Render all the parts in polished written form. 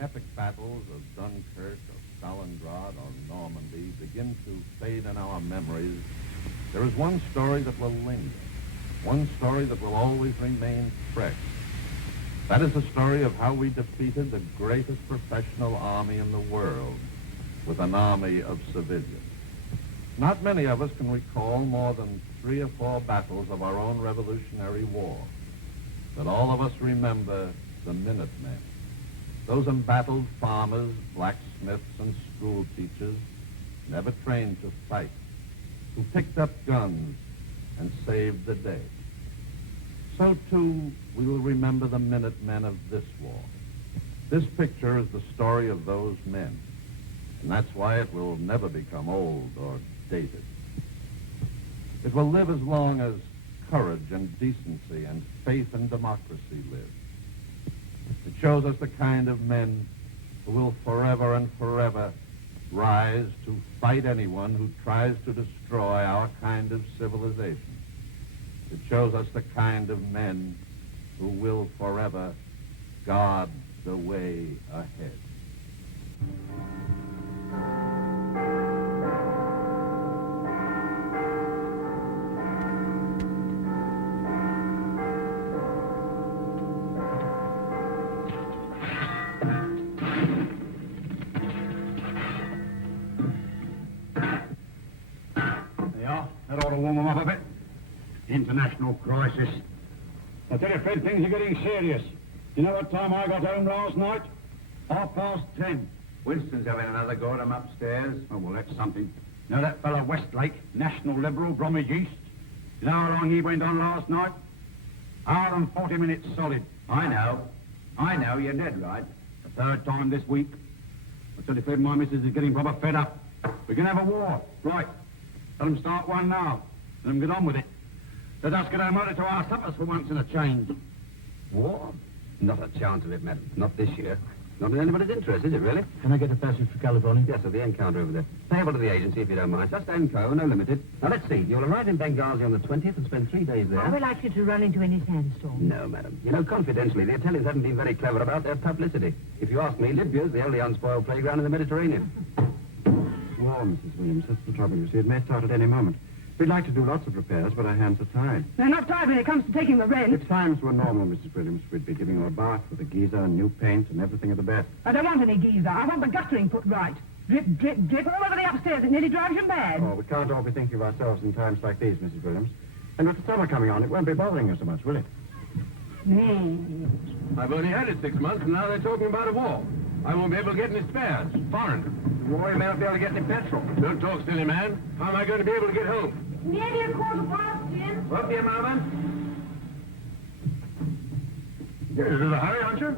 epic battles of Dunkirk, of Stalingrad, or Normandy begin to fade in our memories, there is one story that will linger, one story that will always remain fresh. That is the story of how we defeated the greatest professional army in the world with an army of civilians. Not many of us can recall more than 3 or 4 battles of our own Revolutionary War, but all of us remember the Minutemen, those embattled farmers, blacksmiths, and school teachers, never trained to fight, who picked up guns and saved the day. So, too, we will remember the Minutemen of this war. This picture is the story of those men, and that's why it will never become old or dated. It will live as long as courage and decency and faith in democracy live. It shows us the kind of men who will forever and forever rise to fight anyone who tries to destroy our kind of civilization. It shows us the kind of men who will forever guard the way ahead. That ought to warm them up a bit. International crisis. I tell you, Fred, things are getting serious. You know what time I got home last night? 10:30. Winston's having another go at him upstairs. Oh, well, that's something. You know that fellow Westlake, National Liberal, Bromwich East? You know how long he went on last night? Hour and 40 minutes solid. I know, you're dead right. The 3rd time this week. I tell you, Fred, my missus is getting proper fed up. We can have a war. Right. Let them start one now. Let them get on with it. Let us get our motor to our suppers for once in a change. War? Not a chance of it, madam. Not this year. Not in anybody's interest, is it, really? Can I get a passage for California? Yes, at the encounter over there. Payable to the agency, if you don't mind. Just Enco, no limited. Now, let's see. You'll arrive in Benghazi on the 20th and spend 3 days there. Are we likely to run into any sandstorm? No, madam. You know, confidentially, the Italians haven't been very clever about their publicity. If you ask me, Libya's the only unspoiled playground in the Mediterranean. War, Mrs. Williams. That's the trouble, you see. It may start at any moment. We'd like to do lots of repairs, but our hands are tied. They're not tied when it comes to taking the rent. If times were normal, Mrs. Williams, we'd be giving you a bath with a geyser and new paint and everything of the best. I don't want any geyser. I want the guttering put right. Drip, drip, drip all over the upstairs. It nearly drives you mad. Oh, we can't all be thinking of ourselves in times like these, Mrs. Williams. And with the summer coming on, it won't be bothering you so much, will it? I've only had it 6 months, and now they're talking about a war. I won't be able to get any spares. Foreign. War, you may not be able to get any petrol. Don't talk, silly man. How am I going to be able to get home? Nearly a quarter past, Jim. What do you, Marvin? You're in a hurry, aren't you?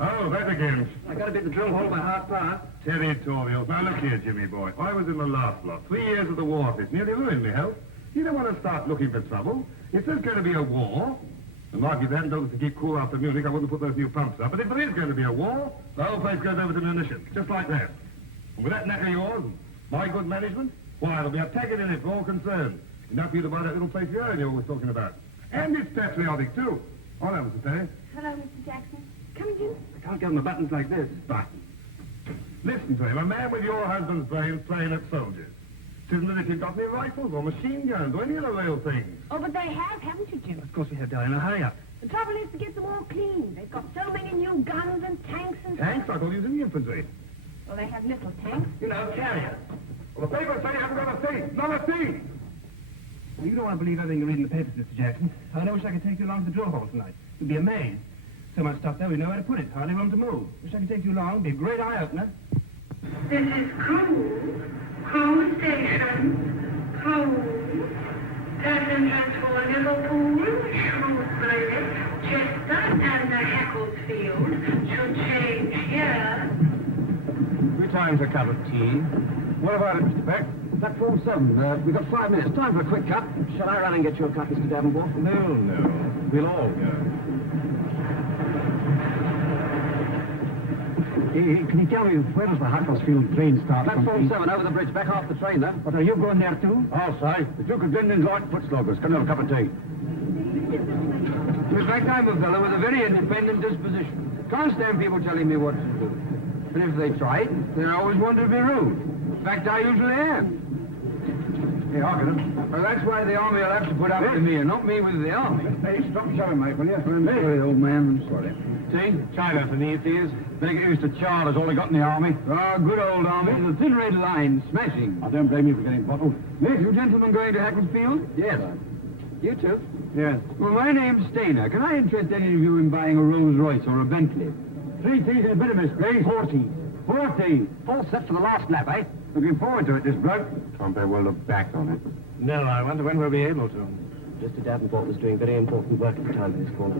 Oh, that again. I got to be at the drill hall by 5:30. Territorials. Now, look here, Jimmy boy. I was in the last lot. 3 years of the war office. Nearly ruined me health. You don't want to start looking for trouble. If there's going to be a war, and like if they hadn't told us to keep cool after Munich, I wouldn't put those new pumps up. But if there is going to be a war, the whole place goes over to munitions. Just like that. And with that knack of yours, and my good management, why, there'll be a tagging in it for all concerned. Enough for you to buy that little place you're always talking about. And it's patriotic, too. All that was to say. Hello, Mr. Jackson. Come in, Jim. I can't get on the buttons like this. Buttons. Listen to him, a man with your husband's brains playing at soldiers. It isn't as if you've got any rifles or machine guns or any other real things. Oh, but they have, haven't you, Jim? Of course we have, darling. Now, hurry up. The trouble is to get them all clean. They've got so many new guns and tanks and... Tanks? I thought he was in the infantry. Well, they have little tanks. You know, carriers. Well, the papers say you haven't got a thing. Not a thing. Well, you don't want to believe everything you read in the papers, Mr. Jackson. I wish I could take you along to the drill hall tonight. You'd be amazed. So much stuff there, we know where to put it. Hardly room to move. Wish I could take you along. It'd be a great eye-opener. This is Crewe Station, Crewe. Passengers for Liverpool, Shrewsbury, Chester, and Hacklefield should change here. 3 times a cup of tea. What about it, Mr. Beck? Platform 7. We've got 5 minutes. Time for a quick cup. Shall I run and get you a cup, Mr. Davenport? No. We'll all go. Can you tell me, where does the Hacklefield train start? Platform 7, over the bridge, back off the train, though. But are you going there, too? Oh, sorry. The Duke of Glenden's light foot sloggers. Can I have a cup of tea? Miss Mac, I'm a fellow with a very independent disposition. Can't stand people telling me what to do. And if they try it, they always want to be rude. In fact, I usually am. Hey, I'll get him. Well, that's why the army will have to put up with me and not me with the army. Hey, stop shoving, mate, will you? I'm sorry, old man, I'm sorry. See? China for the ears. Better get used to Charles, all he got in the army. Ah, good old army. The thin red line, smashing. I don't blame you for getting bottled. You gentlemen going to Hackensfield? Yes. You too? Yes. Well, my name's Stainer. Can I interest any of you in buying a Rolls Royce or a Bentley? 3 teeth and a bit of miss, please. 40. 40. Full set for the last lap, eh? Looking forward to it, this bloke. Can't very well look back on it. No, I wonder when we'll be able to. Mr. Davenport was doing very important work at the time of his call.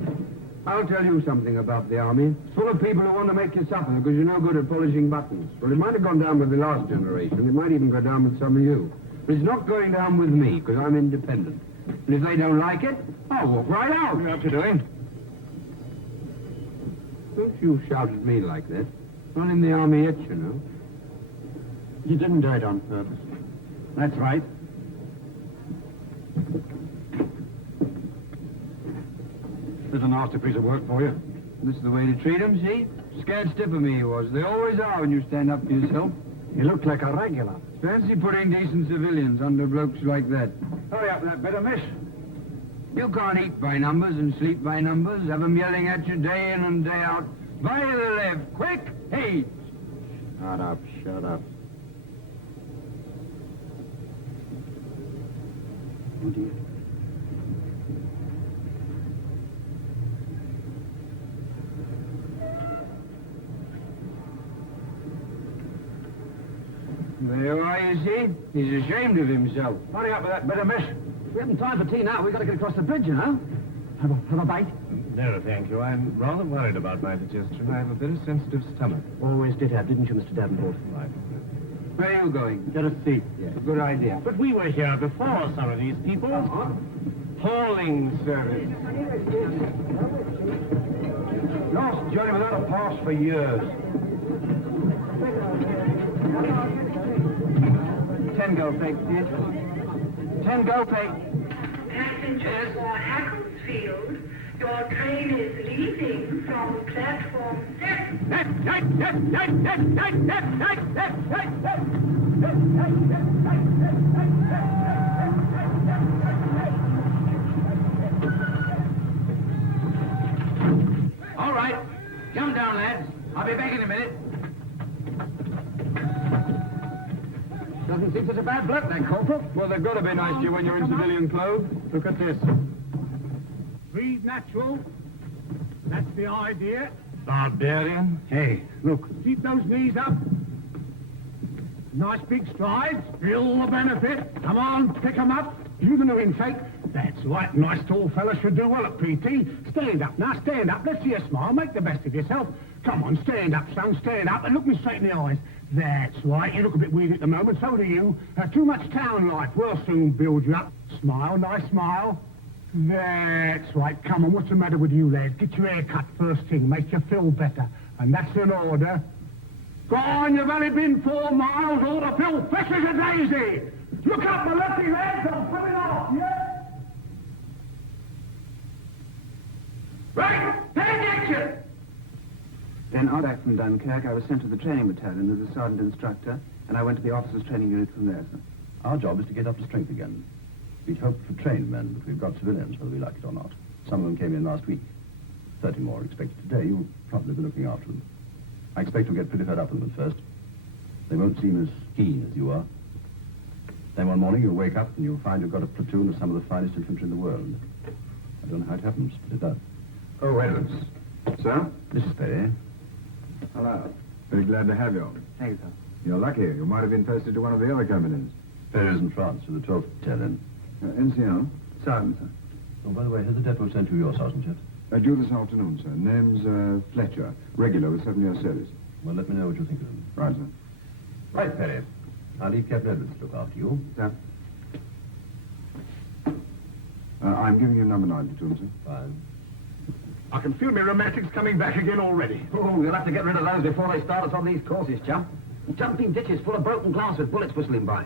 I'll tell you something about the army. It's full of people who want to make you suffer because you're no good at polishing buttons. Well, it might have gone down with the last generation. It might even go down with some of you. But it's not going down with me because I'm independent. And if they don't like it, I'll walk right out. What you doing? Don't you shout at me like that. Not in the army yet, you know. You didn't do it on purpose. That's right. There's a nasty piece of work for you. This is the way to treat 'em, see? Scared stiff of me he was. They always are when you stand up for yourself. You look like a regular. Fancy putting decent civilians under blokes like that. Hurry up, that better miss. You can't eat by numbers and sleep by numbers. Have 'em yelling at you day in and day out. By the left, quick, hey! Shut up, shut up. Oh, dear. There you are, you see. He's ashamed of himself. Hurry up with that better miss. We haven't time for tea now. We've got to get across the bridge, you know. Have a bite? No, thank you. I'm rather worried about my digestion. I have a very sensitive stomach. Always did have, didn't you, Mr. Davenport? Right. Where are you going? Get a seat. Yes. Good idea. But we were here before some of these people. Hauling service. Lost journey without a pass for years. 10 go pay, please. 10 go pay. Passengers for Hackensfield, your train is leaving from platform 7. All right. Come down, lads. I'll be back in a minute. Doesn't seem such a bad bloke, that corporal. Well, they've got to be nice to you when you're in civilian clothes. Look at this. Breathe natural. That's the idea. Barbarian. Hey, look. Keep those knees up. Nice big strides. Feel the benefit. Come on, pick 'em up. You the new intake. That's right. Nice tall fella should do well at PT. Stand up now, stand up. Let's see a smile. Make the best of yourself. Come on, stand up, son. Stand up and look me straight in the eyes. That's right. You look a bit weird at the moment. So do you. Too much town life. We'll soon build you up. Smile, nice smile. That's right. Come on, what's the matter with you, lads? Get your hair cut first thing. Make you feel better. And that's an order. Go on, you've only been 4 miles. All to fill fresh as a daisy. Look up, my lucky lads. I'm coming off, yeah? Right, take action! Then out back from Dunkirk, I was sent to the training battalion as a sergeant instructor, and I went to the officers' training unit from there, sir. Our job is to get up to strength again. We'd hoped for trained men, but we've got civilians, whether we like it or not. Some of them came in last week. 30 more are expected today. You'll probably be looking after them. I expect you'll get pretty fed up with them at first. They won't seem as keen as you are. Then one morning you'll wake up and you'll find you've got a platoon of some of the finest infantry in the world. I don't know how it happens, but it does. Oh, Edwards. Sir? This is Perry. Hello. Very glad to have you. Thank you, sir. You're lucky. You might have been posted to one of the other companies. Perry's in France with the 12th Battalion. NCO? Sergeant, sir. Oh, by the way, has the depot sent you your sergeant yet? Due this afternoon, sir. Name's Fletcher. Regular with 7 years service. Well, let me know what you think of him. Right, sir. Right, Perry. I'll leave Captain Edwards to look after you. Sir. I'm giving you number 9 platoon, sir. Fine. I can feel my rheumatics coming back again already. Oh, you'll have to get rid of those before they start us on these courses, chum. Jumping ditches full of broken glass with bullets whistling by.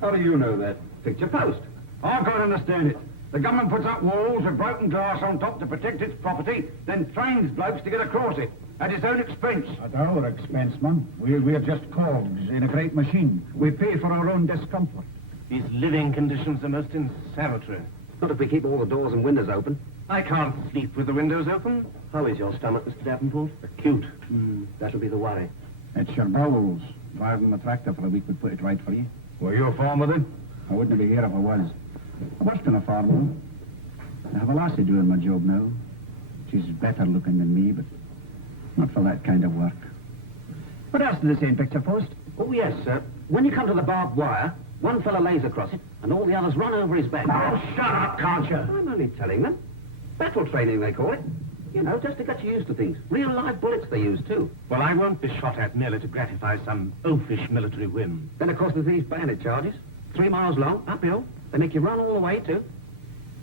How do you know that? Picture post. I can't understand it. The government puts up walls with broken glass on top to protect its property, then trains blokes to get across it at its own expense. At our expense, man. We're just cogs in a great machine. We pay for our own discomfort. These living conditions are most insalutary. Not if we keep all the doors and windows open. I can't sleep with the windows open. How is your stomach, Mr. Davenport? Acute. That'll be the worry. It's your bowels. Driving the tractor for a week would put it right for you. Were you a farmer then? I wouldn't be here if I was. I worked on a farm, though. I have a lassie doing my job now. She's better looking than me, but not for that kind of work. What else did the same picture post? Oh, yes, sir. When you come to the barbed wire, one fella lays across it, and all the others run over his back. Oh, shut up, can't you? I'm only telling them. Battle training, they call it. You know, just to get you used to things. Real live bullets they use, too. Well, I won't be shot at merely to gratify some oafish military whim. Then, of course, there's these bayonet charges. 3 miles long, uphill. They make you run all the way, too.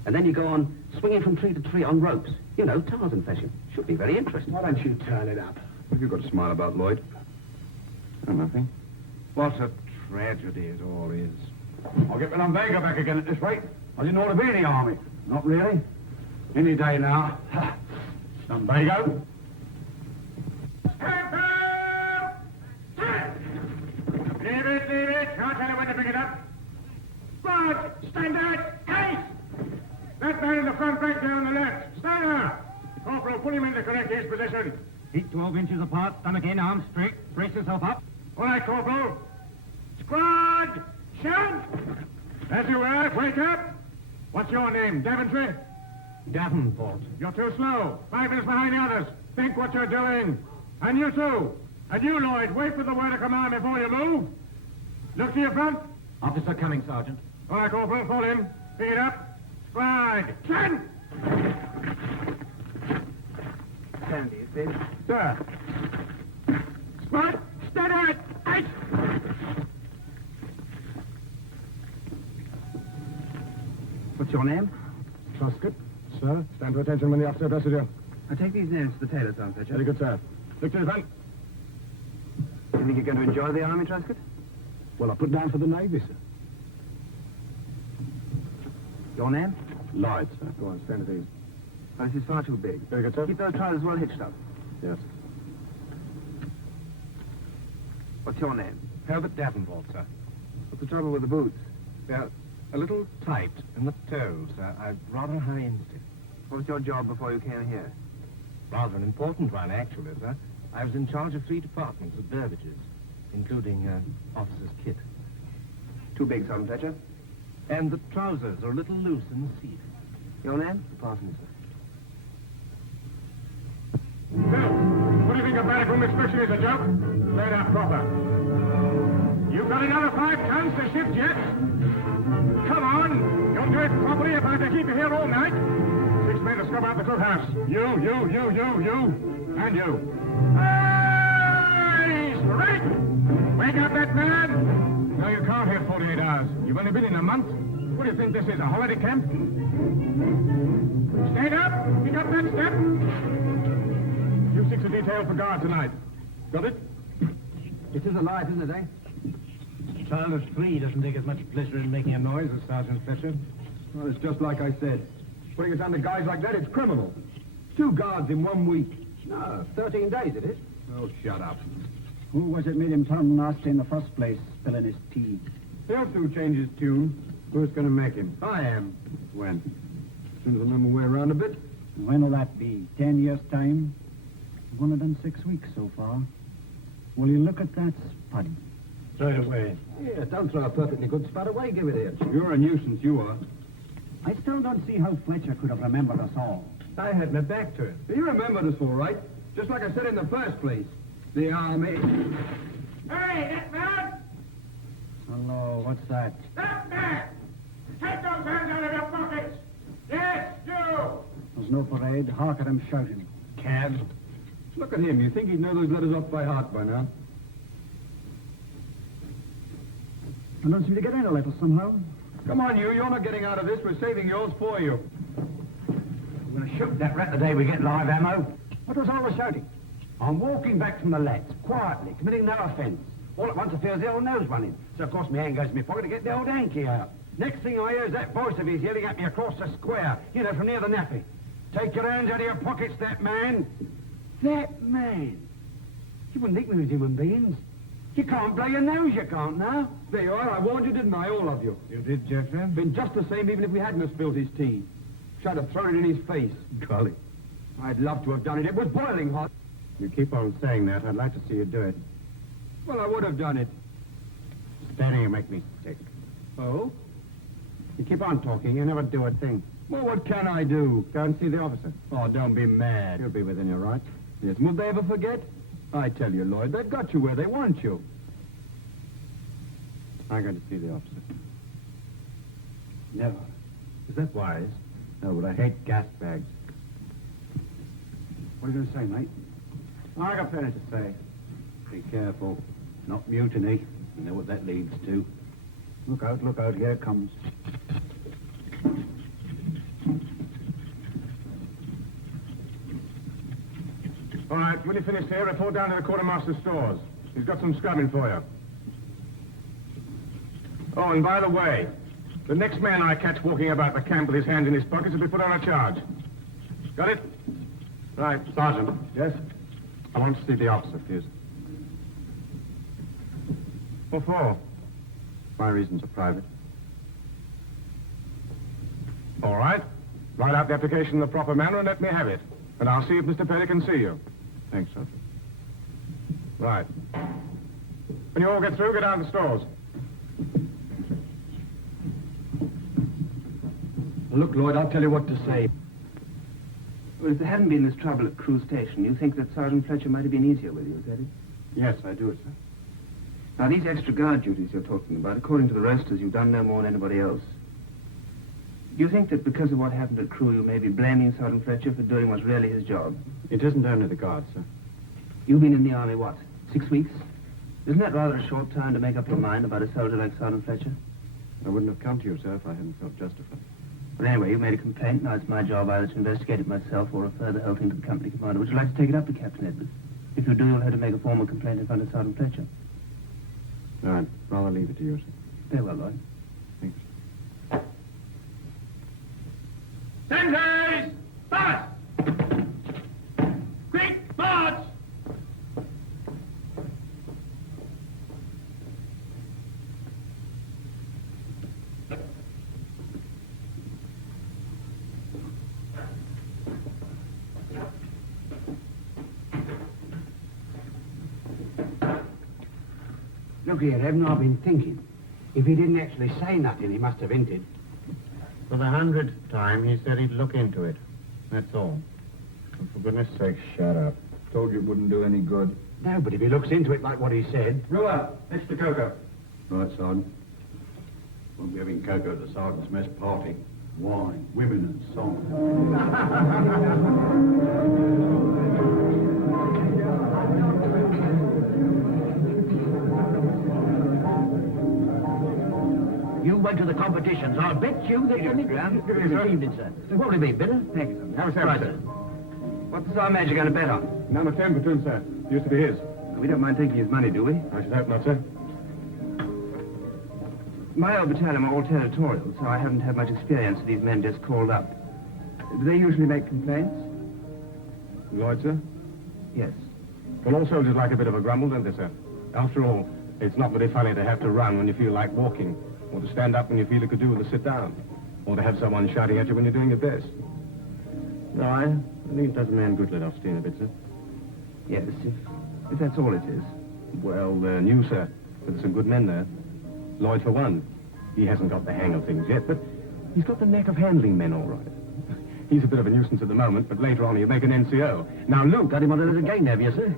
And then you go on swinging from tree to tree on ropes. You know, Tarzan fashion. Should be very interesting. Why don't you turn it up? What have you got to smile about, Lloyd? Oh, nothing. What a tragedy it all is. I'll get Lumbago back again at this rate. I didn't ought to be in the army. Not really. Any day now. Lumbago. Stand up! Stand! Leave it. I'll tell you when to pick it up. Squad, stand out! Case! That man in the front rank there on the left. Stand there! Corporal, pull him into correct his position. Feet 12 inches apart, stomach in, arms straight. Brace yourself up. All right, Corporal. Squad, shout! As you were, wake up. What's your name, Daventry? Davenport. You're too slow. 5 minutes behind the others. Think what you're doing. And you too. And you, Lloyd, wait for the word of command before you move. Look to your front. Officer coming, Sergeant. All right, Corporal, fall in. Pick it up. Squad, stand! Stand, do you see? Sir. Squad, stand out! Out! What's your name? Truscott. Sir, stand to attention when the officer addresses you. I take these names to the tailor, Sergeant Fletcher. Very good, sir. Look to the front. You think you're going to enjoy the army, Truscott? Well, I put down for the Navy, sir. Your name? Lloyd, sir. Go on, stand at ease. Oh, this is far too big. Very good, sir. Keep those trousers well hitched up. Yes. What's your name? Herbert Davenport, sir. What's the trouble with the boots? They're a little tight in the toes, sir. I've rather high instinct. What was your job before you came here? Rather an important one, actually, sir. I was in charge of 3 departments at Burbage's, including officer's kit. Too big, Sergeant Fletcher. And the trousers are a little loose in the seat. Your name? Parsons, sir. Phil, what do you think of barrack room inspection is a joke? Lay it out proper. You've got another 5 tons to shift yet? Come on. You'll do it properly if I have to keep you here all night. 6 men to scrub out the cookhouse. You, and you. Hey, straight! Wake up that man! No, you can't have 48 hours. You've only been in a month. What do you think this is, a holiday camp? Stand up! Pick up that step! You 6 are detailed for guard tonight. Got it? It is alive, isn't it, eh? Child of 3 doesn't take as much pleasure in making a noise as Sergeant Fletcher. Well, it's just like I said. Putting it under guys like that, it's criminal. 2 guards in 1 week. No, 13 days it is. Oh, shut up. Who was it made him turn nasty in the first place, spilling his tea? He'll soon change his tune. Who's going to make him? I am. When? As soon as I know my way around a bit. When will that be? 10 years' time? We've only done 6 weeks so far. Will you look at that spud? Throw it away. Yeah, don't throw a perfectly good spud away. Give it here. You're a nuisance, you are. I still don't see how Fletcher could have remembered us all. I had my back to him. He remembered us all right. Just like I said in the first place. The army. Hey, that man! Hello, what's that? Stop there! Take those hands out of your pockets! Yes, you! There's no parade. Hark at him shouting. Cad. Look at him. You think he'd know those letters off by heart by now? I don't seem to get any letters somehow. Come on, you. You're not getting out of this. We're saving yours for you. We're going to shoot that rat the day we get live ammo. What was all the shouting? I'm walking back from the left, quietly, committing no offence. All at once I feel the old nose running. So, of course, my hand goes in my pocket to get the old hanky out. Next thing I hear is that voice of his yelling at me across the square, from near the nappy. Take your hands out of your pockets, that man. That man? You wouldn't think we was human beings. You can't blow your nose, you can't now. There you are, I warned you, didn't I, all of you? You did, Jeffrey? Been just the same even if we hadn't have spilled his tea. Should have thrown it in his face. Golly. I'd love to have done it. It was boiling hot. You keep on saying that. I'd like to see you do it. Well, I would have done it. Standing here make me sick. Oh? You keep on talking, you never do a thing. Well, what can I do? Go and see the officer. Oh, don't be mad. You'll be within your rights. Yes, would they ever forget? I tell you, Lloyd, they've got you where they want you. I'm going to see the officer. Never. Is that wise? No, but I hate gas bags. What are you going to say, mate? I got plenty to say. Be careful. Not mutiny. You know what that leads to. Look out, here it comes. All right, when you finish here, report down to the quartermaster's stores. He's got some scrubbing for you. Oh, and by the way, the next man I catch walking about the camp with his hands in his pockets will be put on a charge. Got it? Right. Sergeant. Yes? I want to see the officer, please. What for? My reasons are private. All right. Write out the application in the proper manner and let me have it. And I'll see if Mr. Perry can see you. Thanks, Sergeant. Right. When you all get through, get down to the stores. Look, Lloyd, I'll tell you what to say. Well, if there hadn't been this trouble at Crewe Station, you think that Sergeant Fletcher might have been easier with you, is that it? Yes, I do, sir. Now, these extra guard duties you're talking about, according to the rosters, you've done no more than anybody else. Do you think that because of what happened at Crewe, you may be blaming Sergeant Fletcher for doing what's really his job? It isn't only the guard, sir. You've been in the army, what, 6 weeks? Isn't that rather a short time to make up your mind about a soldier like Sergeant Fletcher? I wouldn't have come to you, sir, if I hadn't felt justified. Well, anyway, you've made a complaint. Now it's my job either to investigate it myself or refer the whole thing to the company commander. Would you like to take it up with Captain Edwards? If you do, you'll have to make a formal complaint in front of Sergeant Fletcher. No, I'd rather leave it to you, sir. Very well, Lloyd. Thanks. Senseis! March! Quick, march! Look here, haven't I been thinking? If he didn't actually say nothing, he must have hinted. For the 100th time, he said he'd look into it. That's all. And for goodness sake, shut up. Told you it wouldn't do any good. No, but if he looks into it like what he said... Brewer, extra cocoa. Right, Sergeant. Won't be having cocoa at the Sergeant's mess party. Wine, women and song. You went to the competitions. I'll bet you that you didn't. Good evening, sir. sir. What will it be, bitter? Thank you, sir. Have a seat, Right, sir. sir. What's the Sergeant Major going to bet on? Number 10 platoon, sir. Used to be his. We don't mind taking his money, do we? I should hope not, sir. My old battalion are all territorial, so I haven't had much experience of these men just called up. Do they usually make complaints? Lloyd, sir? Yes. Well, all soldiers like a bit of a grumble, don't they, sir? After all, it's not very funny to have to run when you feel like walking, or to stand up when you feel you could do with a sit down, or to have someone shouting at you when you're doing your best. No, I think it does a man good let off steam a bit, sir. Yes, if that's all it is. Well, they're new, sir. There's some good men there. Lloyd, for one. He hasn't got the hang of things yet, but he's got the knack of handling men all right. He's a bit of a nuisance at the moment, but later on he'll make an NCO. Now, Luke... Got him on a little game, have you, sir?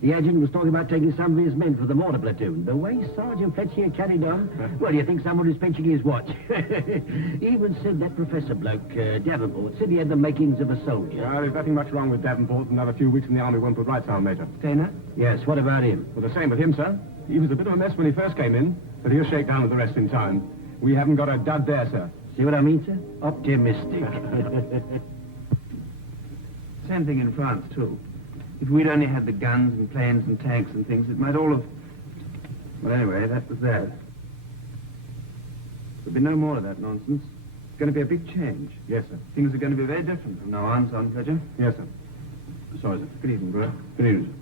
The adjutant was talking about taking some of his men for the mortar platoon. The way Sergeant Fletcher carried on, well, do you think someone was pinching his watch? He even said that professor bloke, Davenport, said he had the makings of a soldier. Well, there's nothing much wrong with Davenport. Another few weeks in the army won't put right, Sergeant Major. Tainer? Yes, what about him? Well, the same with him, sir. He was a bit of a mess when he first came in, but he'll shake down with the rest in time. We haven't got a dud there, sir. See what I mean, sir? Optimistic. Same thing in France, too. If we'd only had the guns and planes and tanks and things, it might all have... Well, anyway, that was that. There'll be no more of that nonsense. It's going to be a big change. Yes, sir. Things are going to be very different from now on, Sergeant Fletcher. Yes, sir. Sorry, sir. Good evening, Brett. Good evening,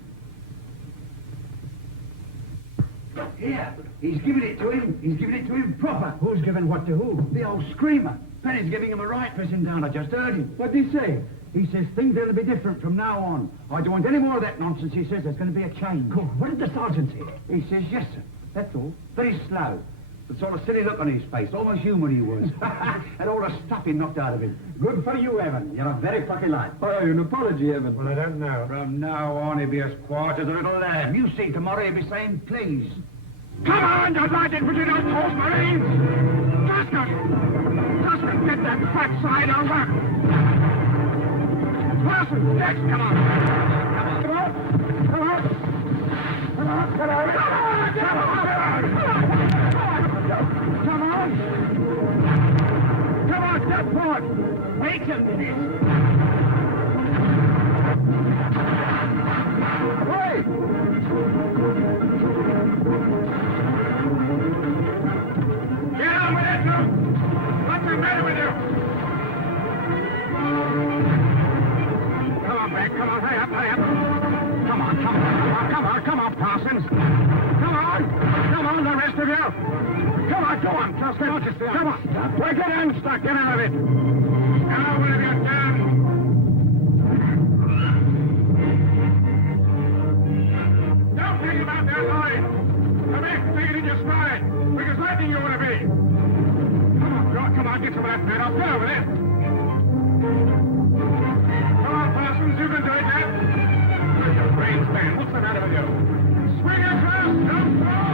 Here, he's giving it to him. He's giving it to him proper. Who's giving what to who? The old screamer. Penny's giving him a right pissing down. I just heard him. What did he say? He says things are going to be different from now on. I don't want any more of that nonsense. He says there's going to be a change. Good. What did the sergeant say? He says, yes, sir. That's all. Very slow. The sort of silly look on his face. Almost human he was. And all the stuff he knocked out of him. Good for you, Evan. You're a very plucky lad. I owe you an apology, Evan. Well, I don't know. From now on, he'll be as quiet as a little lamb. You see, tomorrow he'll be saying, please. Come on, you Sergeant, would you not call Marines? Tusker! Tusker, get that fat side over! Wilson, next, come on! Come on! Come on! Come on! Come on! Come on! Come on! Come on, step forward! Wait a minute! Wait! Get on with it, Luke! What's the matter with you? Come on, Beck, come on, hurry up, hurry up. Come on, come on, come on, come on, Parsons. Come on, the rest of you. Come on, go on, Tusker. Come on, break it in, stuck, get out of it. Now, what have you done? Don't think about that line. Come in, take it in your stride. Quick as lightning you want to be. Come on, get some of that fat off. Get over there. Come on, Parsons, you can do it, Nat. Where's your brains, man? What's the matter with you? Swing it fast, don't throw.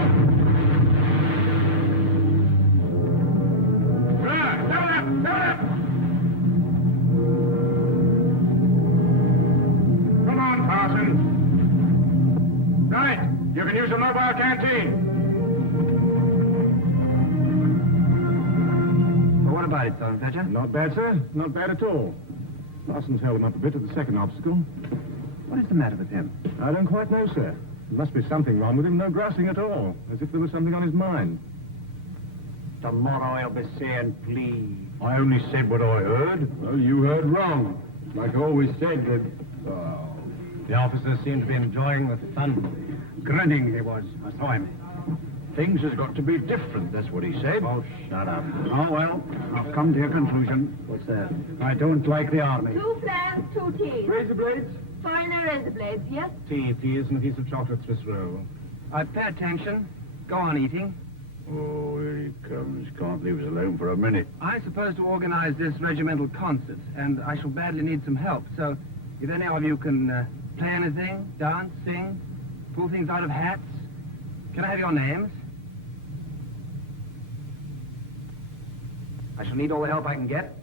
Good, double up, double up. Come on, Parsons. Right, you can use a mobile canteen. What about it, Sergeant Fletcher? Not bad, sir. Not bad at all. Parsons held him up a bit at the second obstacle. What is the matter with him? I don't quite know, sir. There must be something wrong with him. No grousing at all. As if there was something on his mind. Tomorrow I'll be saying, please. I only said what I heard. Well, you heard wrong. Like I always said that... The officers seem to be enjoying the fun. Grinning he was. I saw him. Things has got to be different, that's what he said. Oh, shut up. Oh, well, I've come to a conclusion. What's that? I don't like the army. 2 flams, 2 teas. Razor blades? Finer razor blades, yes? Tea, please, and a piece of chocolate Swiss roll. Pay attention. Go on eating. Oh, here he comes. Can't leave us alone for a minute. I'm supposed to organize this regimental concert, and I shall badly need some help. So, if any of you can play anything, dance, sing, pull things out of hats, can I have your names? I shall need all the help I can get.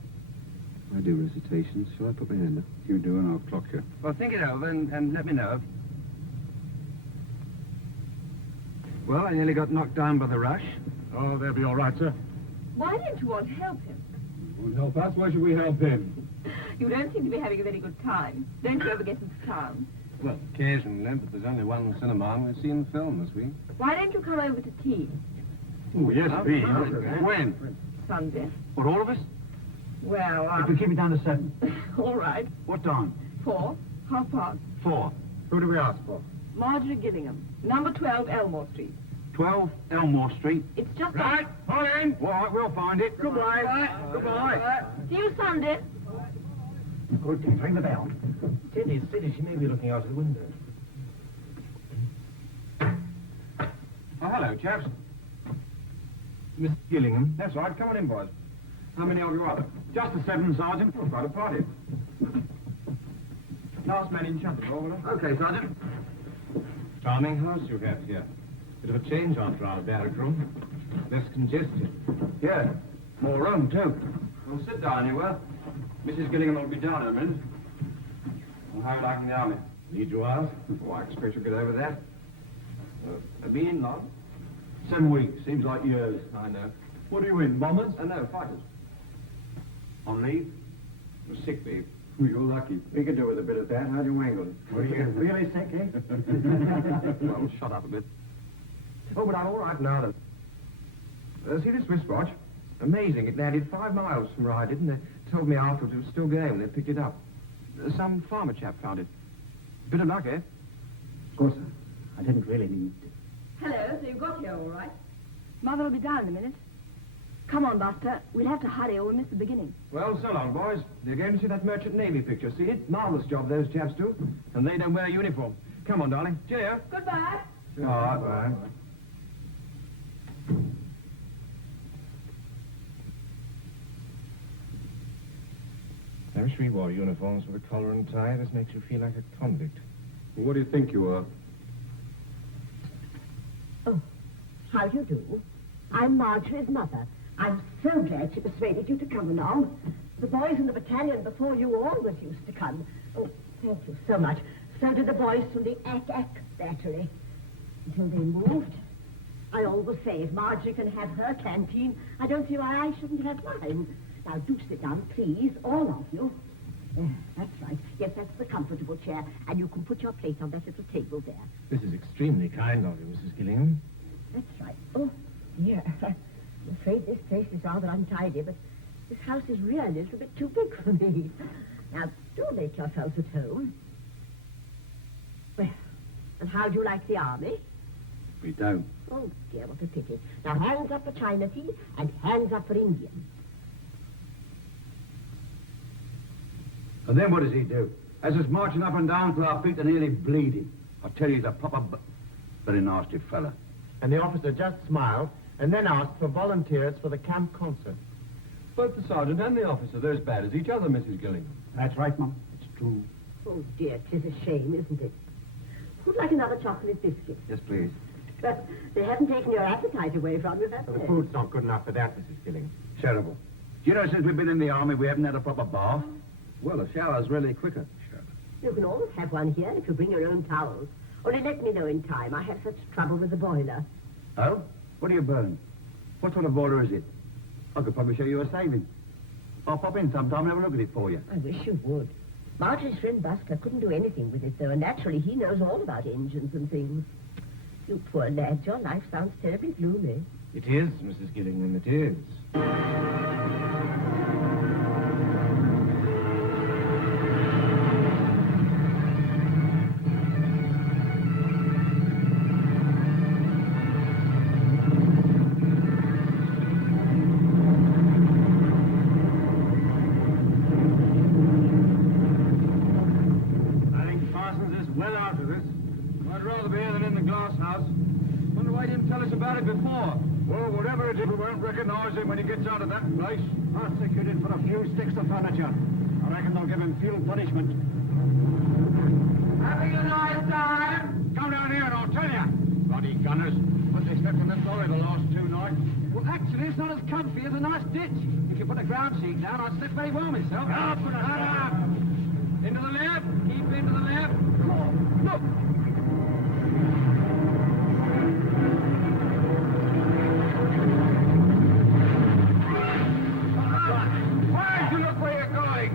I do recitations. Shall I put my hand up? You do, and I'll clock you. Well, think it over and let me know. Well, I nearly got knocked down by the rush. Oh, they'll be all right, sir. Why didn't you all help him? Won't help us. Why should we help him? You don't seem to be having a very good time. Don't you ever get into town? Well, occasionally, but there's only one cinema and we've seen the film this week. Why don't you come over to tea? Oh, yes, please. When? Sunday. For all of us? Well, If we keep it down to 7. all right. What time? 4, 4:30. 4. Who do we ask for? Marjorie Gillingham, number 12 Elmore Street. 12 Elmore Street. It's just Right, hold in. All right, we'll find it. Goodbye. Goodbye. See you Sunday. Good, ring the bell. Steady, she may be looking out of the window. Oh, hello, chaps. Miss Gillingham? That's right. Come on in, boys. How many of you are there? Just the 7, Sergeant. Oh, quite a party. Last man in chapter, over there. Okay, Sergeant. Charming house you have here. Bit of a change after our barrack room. Less congested. Yeah. More room, too. Well, sit down, you will. Mrs. Gillingham will be down in a minute. Well, how are you liking the army? Need you ask? Oh, I expect you'll get over that. Have been in, lad? 7 weeks. Seems like years. I know. What are you in, bombers? No, fighters. On leave? Sick leave. Oh, you're lucky. We could do with a bit of that. How'd you wangle it? Were you really sick, eh? Well, shut up a bit. Oh, but I'm all right now, then. See this wristwatch? Amazing. It landed 5 miles from where I did, and they told me afterwards it was still going when they picked it up. Some farmer chap found it. Bit of luck, eh? Of course, I didn't really need to. Hello, so you got here all right? Mother will be down in a minute. Come on, Buster. We'll have to hurry or we'll miss the beginning. Well, so long, boys. They're going to see that Merchant Navy picture. See it? Marvellous job those chaps do. And they don't wear a uniform. Come on, darling. Cheerio. Goodbye. All right, bye. I wish we wore uniforms with a collar and tie. This makes you feel like a convict. What do you think you are? Oh, how do you do? I'm Marjorie's mother. I'm so glad she persuaded you to come along. The boys in the battalion before you always used to come. Oh, thank you so much. So did the boys from the Ack battery. Until they moved. I always say if Marjorie can have her canteen, I don't see why I shouldn't have mine. Now, do sit down, please, all of you. That's right. Yes, that's the comfortable chair, and you can put your plate on that little table there. This is extremely kind of you, Mrs. Gillingham. That's right. Oh, dear. I'm afraid this place is rather untidy, but this house is really a little bit too big for me. Now, do make yourselves at home. Well, and how do you like the army? We don't. Oh, dear, what a pity. Now, hands up for China tea, and hands up for Indian. And then what does he do? As us marching up and down till our feet are nearly bleeding. I tell you, he's a proper very nasty fella. And the officer just smiled and then asked for volunteers for the camp concert. Both the sergeant and the officer, they're as bad as each other, Mrs. Gillingham. That's right, Mum. It's true. Oh, dear, 'tis a shame, isn't it? Who'd like another chocolate biscuit? Yes, please. But they haven't taken your appetite away from you, have The they? food's not good enough for that, Mrs. Gillingham. Terrible. Do you know, since we've been in the army, we haven't had a proper bath? Well, the shower's really quicker. You can always have one here if you bring your own towels. Only let me know in time. I have such trouble with the boiler. Oh? What do you burn? What sort of boiler is it? I could probably show you a saving. I'll pop in sometime and have a look at it for you. I wish you would. Marjorie's friend Busker couldn't do anything with it, though, and naturally he knows all about engines and things. You poor lad, your life sounds terribly gloomy. It is, Mrs. Gillingham, it is. Well, whatever it is, we won't recognize him when he gets out of that place. Prosecuted for a few sticks of furniture. I reckon they'll give him field punishment. Having a nice time? Come down here and I'll tell you. Bloody gunners. But they slept in that lorry the last 2 nights. Well, actually, it's not as comfy as a nice ditch. If you put a ground sheet down, I'd sleep very well myself. Up and up. Into the left. Keep into the left. Oh, look. Why don't you look where you're going?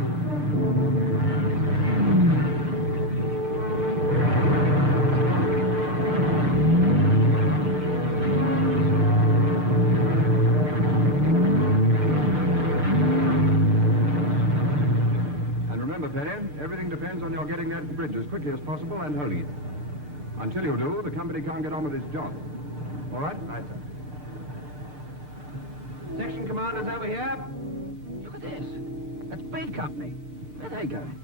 And remember, Penny, everything depends on your getting that bridge as quickly as possible and holding it. Until you do, the company can't get on with its job. All right? Right, sir. Section commanders over here. Look at this. That's B Company. Where are they going?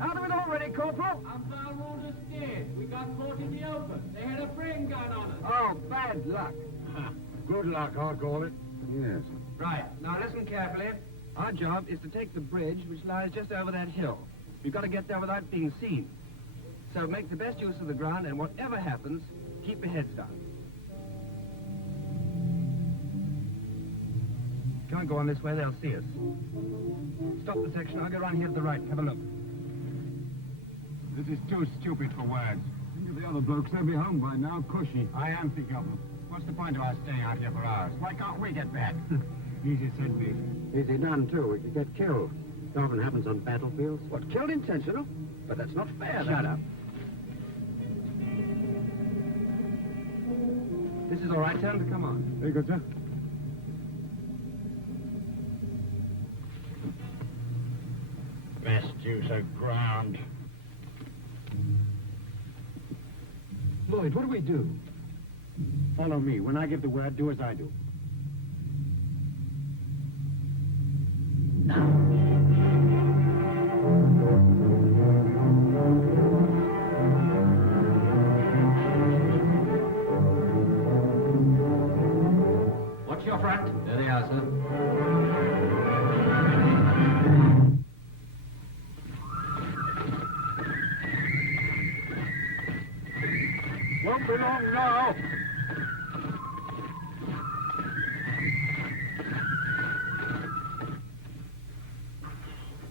Out of it already, Corporal. I'm found wounded scared. We got caught in the open. They had a frame gun on us. Oh, bad luck. Good luck, I'll call it. Yes. Right. Now listen carefully. Our job is to take the bridge which lies just over that hill. We've got to get there without being seen. So make the best use of the ground, and whatever happens, keep your heads down. Can't go on this way, they'll see us. Stop the section, I'll go around here to the right. Have a look. This is too stupid for words. Think of the other blokes, they'll be home by now, cushy. I am thinking of them. What's the point of us staying out here for hours? Why can't we get back? Easy said, Beef. Easy done, too. We could get killed. It often happens on battlefields. What, killed intentional? But that's not fair. Shut up. This is all right, tell him to come on. Very good, sir. deuce of ground. Lloyd, what do we do? Follow me. When I give the word, do as I do. What's your front? There they are, sir. Won't be long now.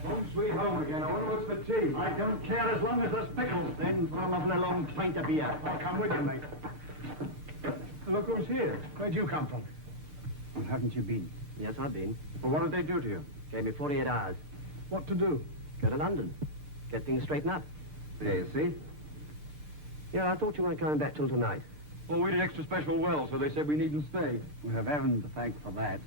Home sweet home again. I wonder what's for tea. I don't care as long as there's pickles, then for a lovely long pint of beer. I'll come with you, mate. Look who's here. Where'd you come from? Well, haven't you been? Yes, I've been. Well, what did they do to you? Gave me 48 hours. What to do? Go to London. Get things straightened up. There, you see? Yeah, I thought you weren't coming back till tonight. Well, we did extra special well, so they said we needn't stay. We have Evan to thank for that.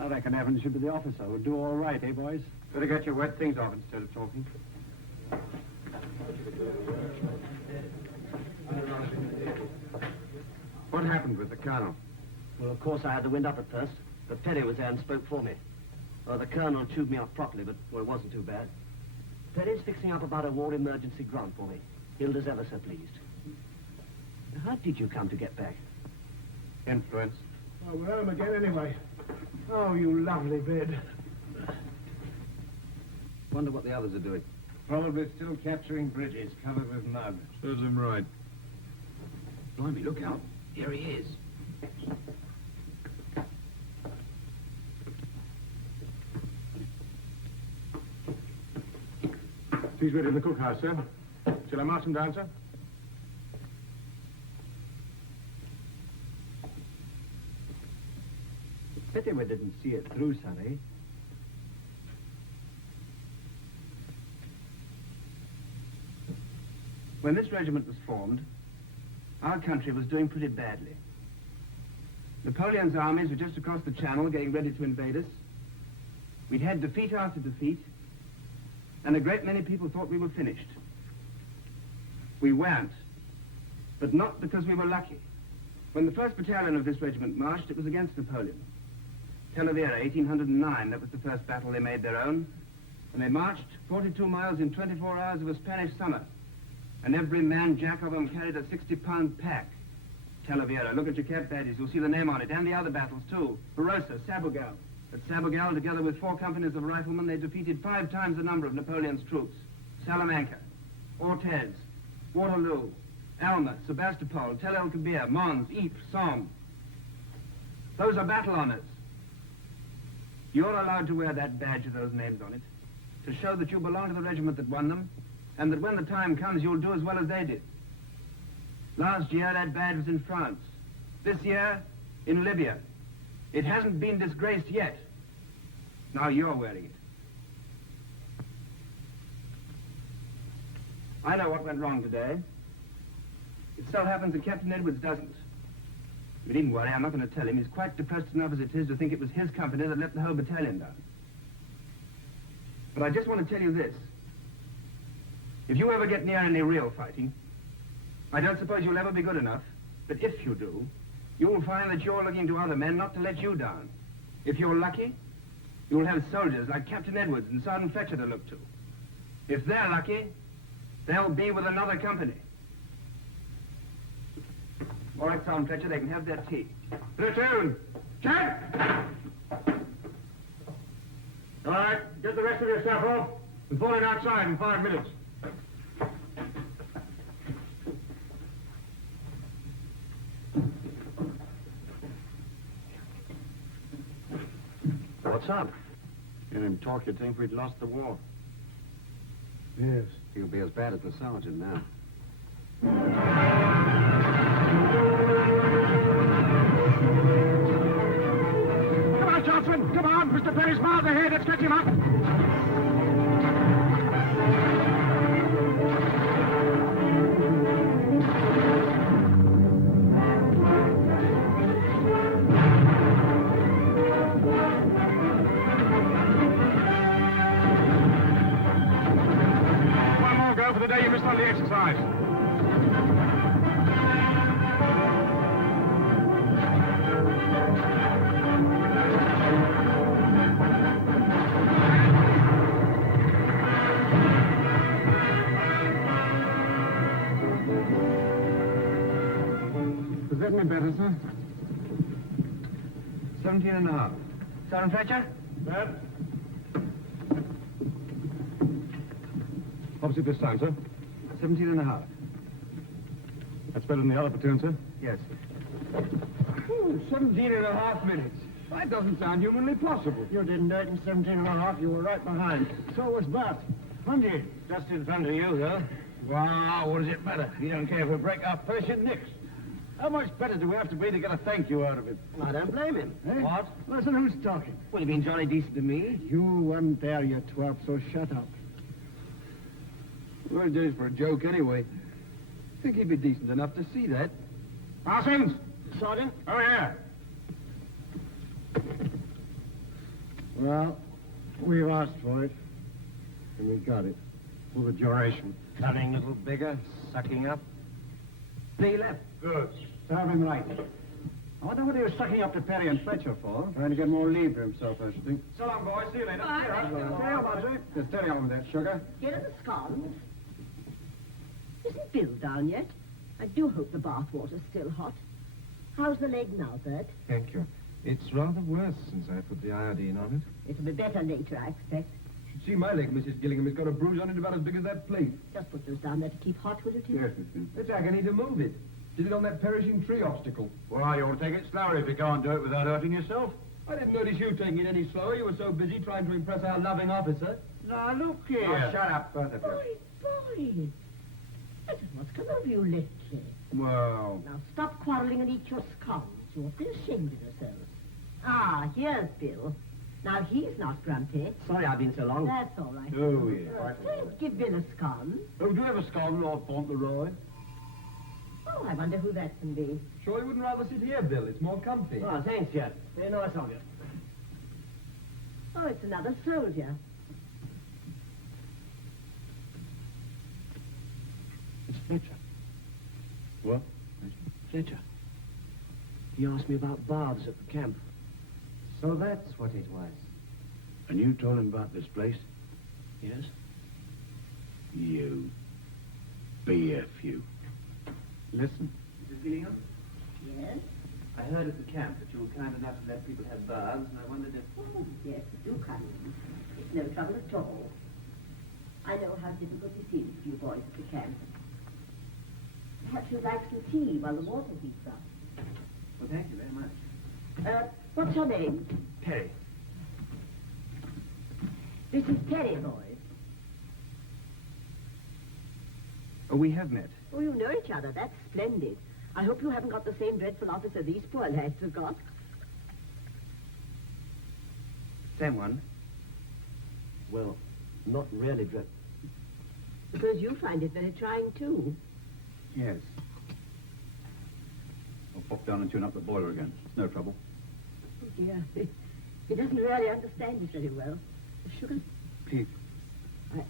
I reckon Evan should be the officer. We'll do all right, eh, boys? Better get your wet things off instead of talking. What happened with the colonel? Well, of course, I had the wind up at first, but Perry was there and spoke for me. Well, the colonel chewed me off properly, but, well, it wasn't too bad. Perry's fixing up about a war emergency grant for me. Hilda's ever so pleased. How did you come to get back? Influence. Oh, we're home again anyway. Oh, you lovely bed. Wonder what the others are doing. Probably still capturing bridges covered with mud. Serves him right. Blimey, look out. Here he is. He's ready in the cookhouse, sir. Shall I march him down, sir? Pity we didn't see it through, sonny. When this regiment was formed, our country was doing pretty badly. Napoleon's armies were just across the Channel getting ready to invade us. We'd had defeat after defeat, and a great many people thought we were finished. We weren't, but not because we were lucky. When the 1st Battalion of this regiment marched, it was against Napoleon. Talavera, 1809, that was the first battle they made their own. And they marched 42 miles in 24 hours of a Spanish summer. And every man jack of them carried a 60-pound pack. Talavera, look at your cap badges, you'll see the name on it, and the other battles, too. Barossa, Sabugal. At Sabugal, together with 4 companies of riflemen, they defeated 5 times the number of Napoleon's troops. Salamanca, Ortez, Waterloo, Alma, Sebastopol, Tel El Kebir, Mons, Ypres, Somme. Those are battle honors. You're allowed to wear that badge with those names on it to show that you belong to the regiment that won them, and that when the time comes, you'll do as well as they did. Last year, that badge was in France. This year, in Libya. It hasn't been disgraced yet. Now you're wearing it. I know what went wrong today. It so happens that Captain Edwards doesn't. You needn't worry, I'm not going to tell him. He's quite depressed enough as it is to think it was his company that let the whole battalion down. But I just want to tell you this. If you ever get near any real fighting, I don't suppose you'll ever be good enough, but if you do, you'll find that you're looking to other men not to let you down. If you're lucky, you'll have soldiers like Captain Edwards and Sergeant Fletcher to look to. If they're lucky, they'll be with another company. All right, Sergeant Fletcher, they can have their tea. Platoon! Chad! All right, get the rest of your stuff off and fall in outside in 5 minutes. What's up? Hearing him talk, you'd think we'd lost the war. Yes. He'll be as bad as the sergeant now. Come on, Johnson! Come on! Mr. Perry's miles ahead! Let's catch him up! the exercise. Is that any better, sir? 17 and a half. Sergeant Fletcher? That? Opposite this time, sir. 17 and a half. That's better than the other platoon, sir. Yes. 17 and a half minutes. That doesn't sound humanly possible. You didn't do it in 17 and a half. You were right behind. So was Bart. Hundy. Just in front of you, though. Wow, what does it matter? You don't care if we break our Persian necks. How much better do we have to be to get a thank you out of it? I don't blame him. Eh? What? Listen, who's talking? Well, you've been jolly decent to me. You weren't there, you twerp, so shut up. Well, it is for a joke anyway. I think he'd be decent enough to see that. Parsons! Sergeant? Oh, yeah. Well, we've asked for it, and we got it. For the duration. Turning a little bigger, sucking up. Knee left. Good. Serve him right. I wonder what he was sucking up to Perry and Fletcher for. Trying to get more leave for himself, I should think. So long, boys. See you later. Bye. Carry on, Marjorie. Just carry on with that, sugar. Here are the scones. Isn't Bill down yet? I do hope the bath water's still hot. How's the leg now, Bert? Thank you. It's rather worse since I put the iodine on it. It'll be better later, I expect. Should see my leg, Mrs. Gillingham. It's got a bruise on it about as big as that plate. Just put those down there to keep hot, will you, Tim? Yes, Miss Gillingham. It's agony to move it. Did it on that perishing tree obstacle. Well, you ought to take it slowly if you can't do it without hurting yourself. I didn't notice you taking it any slower. You were so busy trying to impress our loving officer. Now, look here. Oh, shut up, both of you. Boy. I don't know what's come over you lately. Well, Now stop quarrelling and eat your scones. You ought to be ashamed of yourselves. Ah, here's Bill. Now he's not grumpy. Sorry I've been so long. That's all right. oh, yeah. Don't give Bill a scone. Oh, do you have a scone, Lord Fauntleroy? Oh, I wonder who that can be. Sure you wouldn't rather sit here, Bill? It's more comfy. Oh, thanks, Jeff. Very nice of you. Oh, it's another soldier. It's Fletcher. What? Fletcher. He asked me about baths at the camp. So that's what it was. And you told him about this place? Yes? You BF, you. Listen. Mrs. Gillingham? Yes? I heard at the camp that you were kind enough to let people have baths, and I wondered if... Oh, yes, do come in. It's no trouble at all. I know how difficult it is for you boys at the camp. Perhaps you'd like some tea while the water heats up. Well, thank you very much. What's your name? Perry. This is Perry, boys. Oh, we have met. Oh, you know each other. That's splendid. I hope you haven't got the same dreadful officer these poor lads have got. Same one. Well, not really, Drip. Suppose you find it very trying, too. Yes. I'll pop down and tune up the boiler again. It's no trouble. Oh, dear. He doesn't really understand it very well. Sugar? Pete. I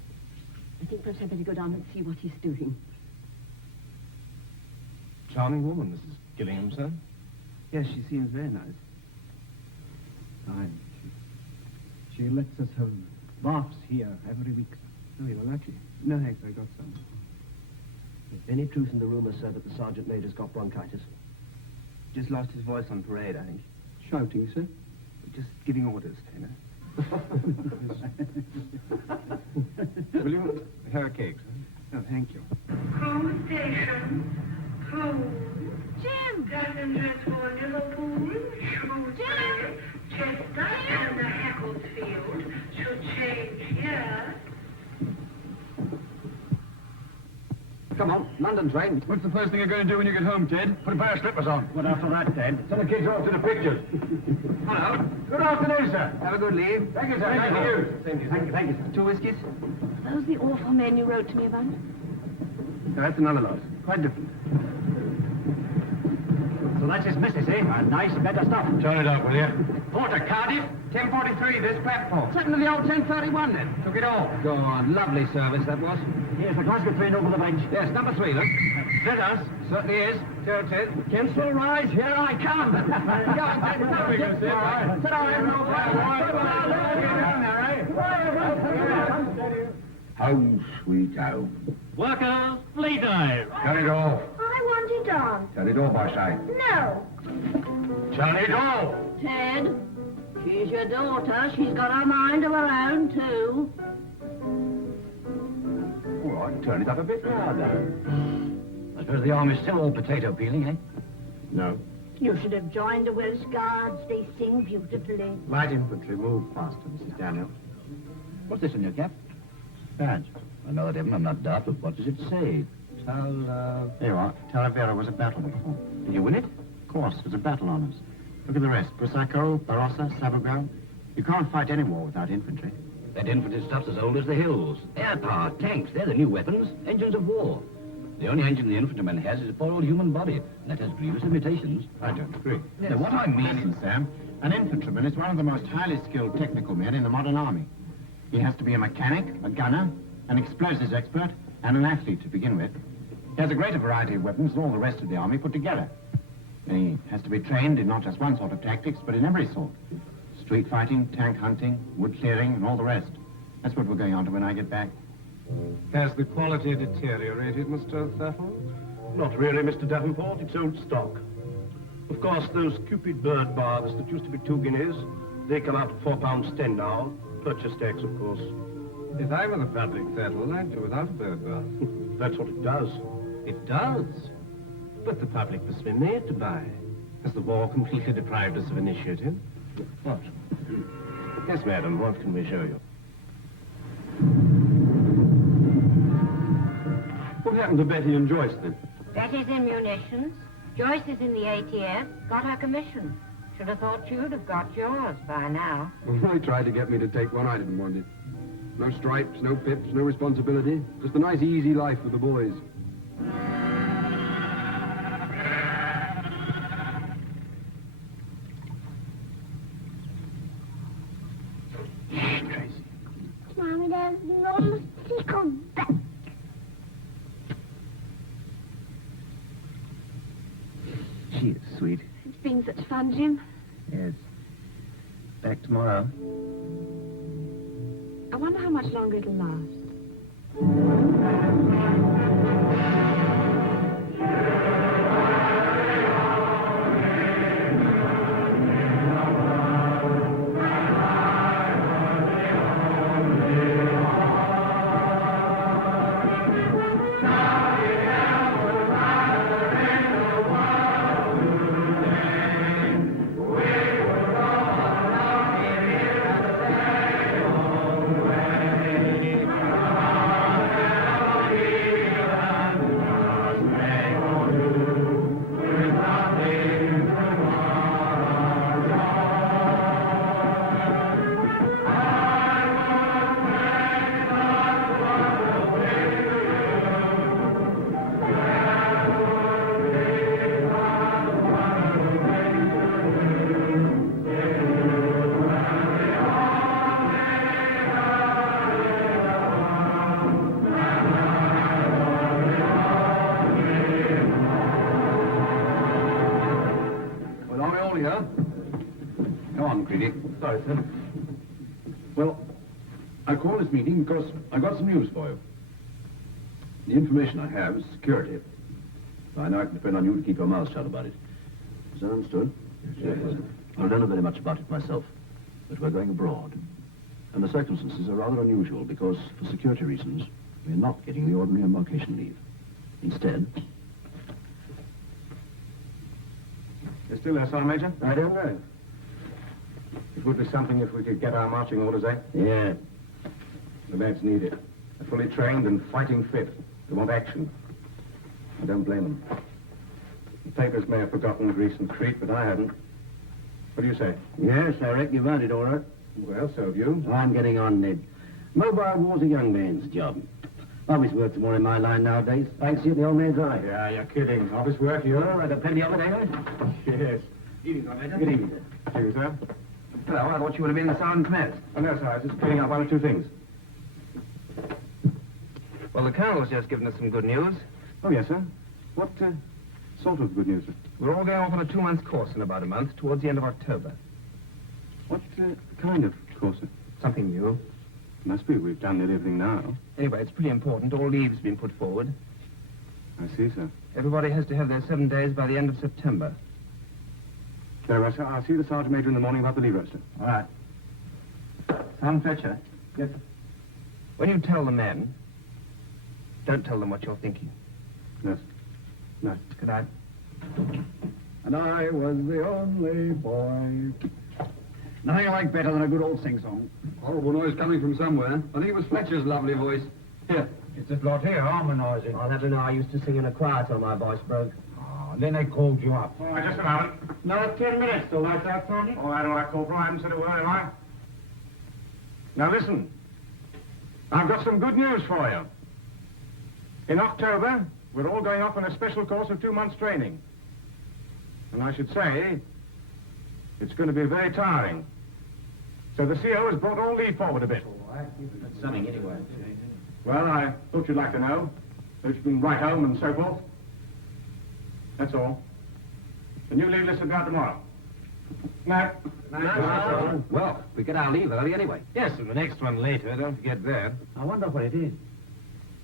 think perhaps I'd better go down and see what he's doing. Charming woman, Mrs. Gillingham, sir. Yes, she seems very nice. Fine. She lets us have baths here every week. Oh, you were lucky. No, thanks, I got some. If any truth in the rumor, sir, that the sergeant major's got bronchitis. Just lost his voice on parade, I think. Shouting, sir? Just giving orders, Taylor. Will you have a cake, sir? Oh, thank you. Crew station. Crew. Jim! Passengers for Liverpool, Shrewsbury, Chester, and the Hacklefield should change here. Come on, London train. What's the first thing you're going to do when you get home, Ted? Put a pair of slippers on. What after that, Ted? Send the kids off to the pictures. Hello. Good afternoon, sir. Have a good leave. Thank you, sir. Thank you. Thank you, thank you, sir. 2 whiskeys? Those the awful men you wrote to me about? No, that's another lot. Quite different. So that's his missus, eh? Nice better stuff. Turn it up, will you? Porter, Cardiff, 10:43, this platform. Something to the old 10:31 then. Took it all. Go on. Lovely service, that was. Here's the Glasgow train over the bench. Yes, number 3, look. That us. Certainly is. Tilted. Kensal rise, here I come. Sit Home, sweet home. Workers, playtime. Turn it off. I want it on. Turn it off, I say. No. Turn it off. Ted, she's your daughter. She's got her mind of her own, too. All right, turn it up a bit louder. I suppose the army's still all potato peeling, eh? No. You should have joined the Welsh Guards. They sing beautifully. Light infantry, move faster, Mrs. Daniel. What's this in your cap? Badge. I know that, Evan. I'm not daft, but what does it say? There you are. Talavera was a battle before. Did you win it? Of course, it was a battle on us. Look at the rest. Busaco, Barossa, Sabagro. You can't fight any war without infantry. That infantry stuff's as old as the hills. Air power, tanks, they're the new weapons, engines of war. The only engine the infantryman has is a poor old human body, and that has grievous limitations. I don't agree. Yes. Now, what I mean is, Sam, an infantryman is one of the most highly skilled technical men in the modern army. He has to be a mechanic, a gunner, an explosives expert, and an athlete to begin with. He has a greater variety of weapons than all the rest of the army put together. And he has to be trained in not just one sort of tactics, but in every sort. Street fighting, tank hunting, wood clearing, and all the rest. That's what we're going on to when I get back. Has the quality deteriorated, Mr. Thurtle? Not really, Mr. Davenport. It's old stock. Of course, those Cupid bird baths that used to be 2 guineas, they come out at £4.10 now. Purchase tax, of course. If I were the public, Thurtle, I'd do without a bird bath. That's what it does. It does. But the public must be made to buy. Has the war completely deprived us of initiative? What? Yes, madam, what can we show you? What happened to Betty and Joyce, then? Betty's in munitions. Joyce is in the ATF. Got her commission. Should have thought you'd have got yours by now. Well, they tried to get me to take one I didn't want it. No stripes, no pips, no responsibility. Just a nice, easy life with the boys. Tracy. Mommy, there's no secret back. She is sweet. It's been such fun, Jim. Yes. Back tomorrow. I wonder how much longer it'll last. Sorry, sir. Well, I called this meeting because I got some news for you. The information I have is security. I know I can depend on you to keep your mouth shut about it. Is that understood? Yes. I don't know very much about it myself, but we're going abroad. And the circumstances are rather unusual because, for security reasons, we're not getting the ordinary embarkation leave. Instead... You're still there, Sergeant Major? I don't know. It would be something if we could get our marching orders, eh? Yeah. The lads need it. They're fully trained and fighting fit. They want action. I don't blame them. The papers may have forgotten Greece and Crete, but I hadn't. What do you say? Yes, I reckon you've earned it all right. Well, so have you. I'm getting on, Ned. Mobile war's a young man's job. Office work's more in my line nowadays. I can see it in the old man's eye. Yeah, you're kidding. Office work, you Oh, I got plenty of it, ain't I? Yes. Evening, Commander. Good evening. Evening, sir. Hello, I thought you would have been the sergeant's mess. Oh, no, sir. I was just cleaning up one or two things. Well, the Colonel's just given us some good news. Oh, yes, sir. What sort of good news, sir? We're all going off on a 2-month course in about a month, towards the end of October. What kind of course, sir? Something new. Must be. We've done nearly everything now. Anyway, it's pretty important. All leave's been put forward. I see, sir. Everybody has to have their 7 days by the end of September. Very well, sir. I'll see the Sergeant Major in the morning about the leave register. All right. Sergeant Fletcher. Yes, sir. When you tell the men, don't tell them what you're thinking. Yes. No. Good night. And I was the only boy. Nothing I like better than a good old sing-song. Horrible noise coming from somewhere. I think it was Fletcher's lovely voice. Here, it's this lot here harmonizing. I'll have to know I used to sing in a choir till my voice broke. Oh, and then they called you up. Oh, just a moment. No, 10 minutes till lights out, Tony. Oh, how do I call Brian? Said it were, am I? Now listen. I've got some good news for you. In October, we're all going off on a special course of 2 months training. And I should say, it's going to be very tiring. So the CO has brought all leave forward a bit. That's something anyway. Well, I thought you'd like to know. So you can write home and so forth. That's all. The new leave list will go out tomorrow. Night. Well, we get our leave early anyway. Yes, and the next one later. Don't forget that. I wonder what it is.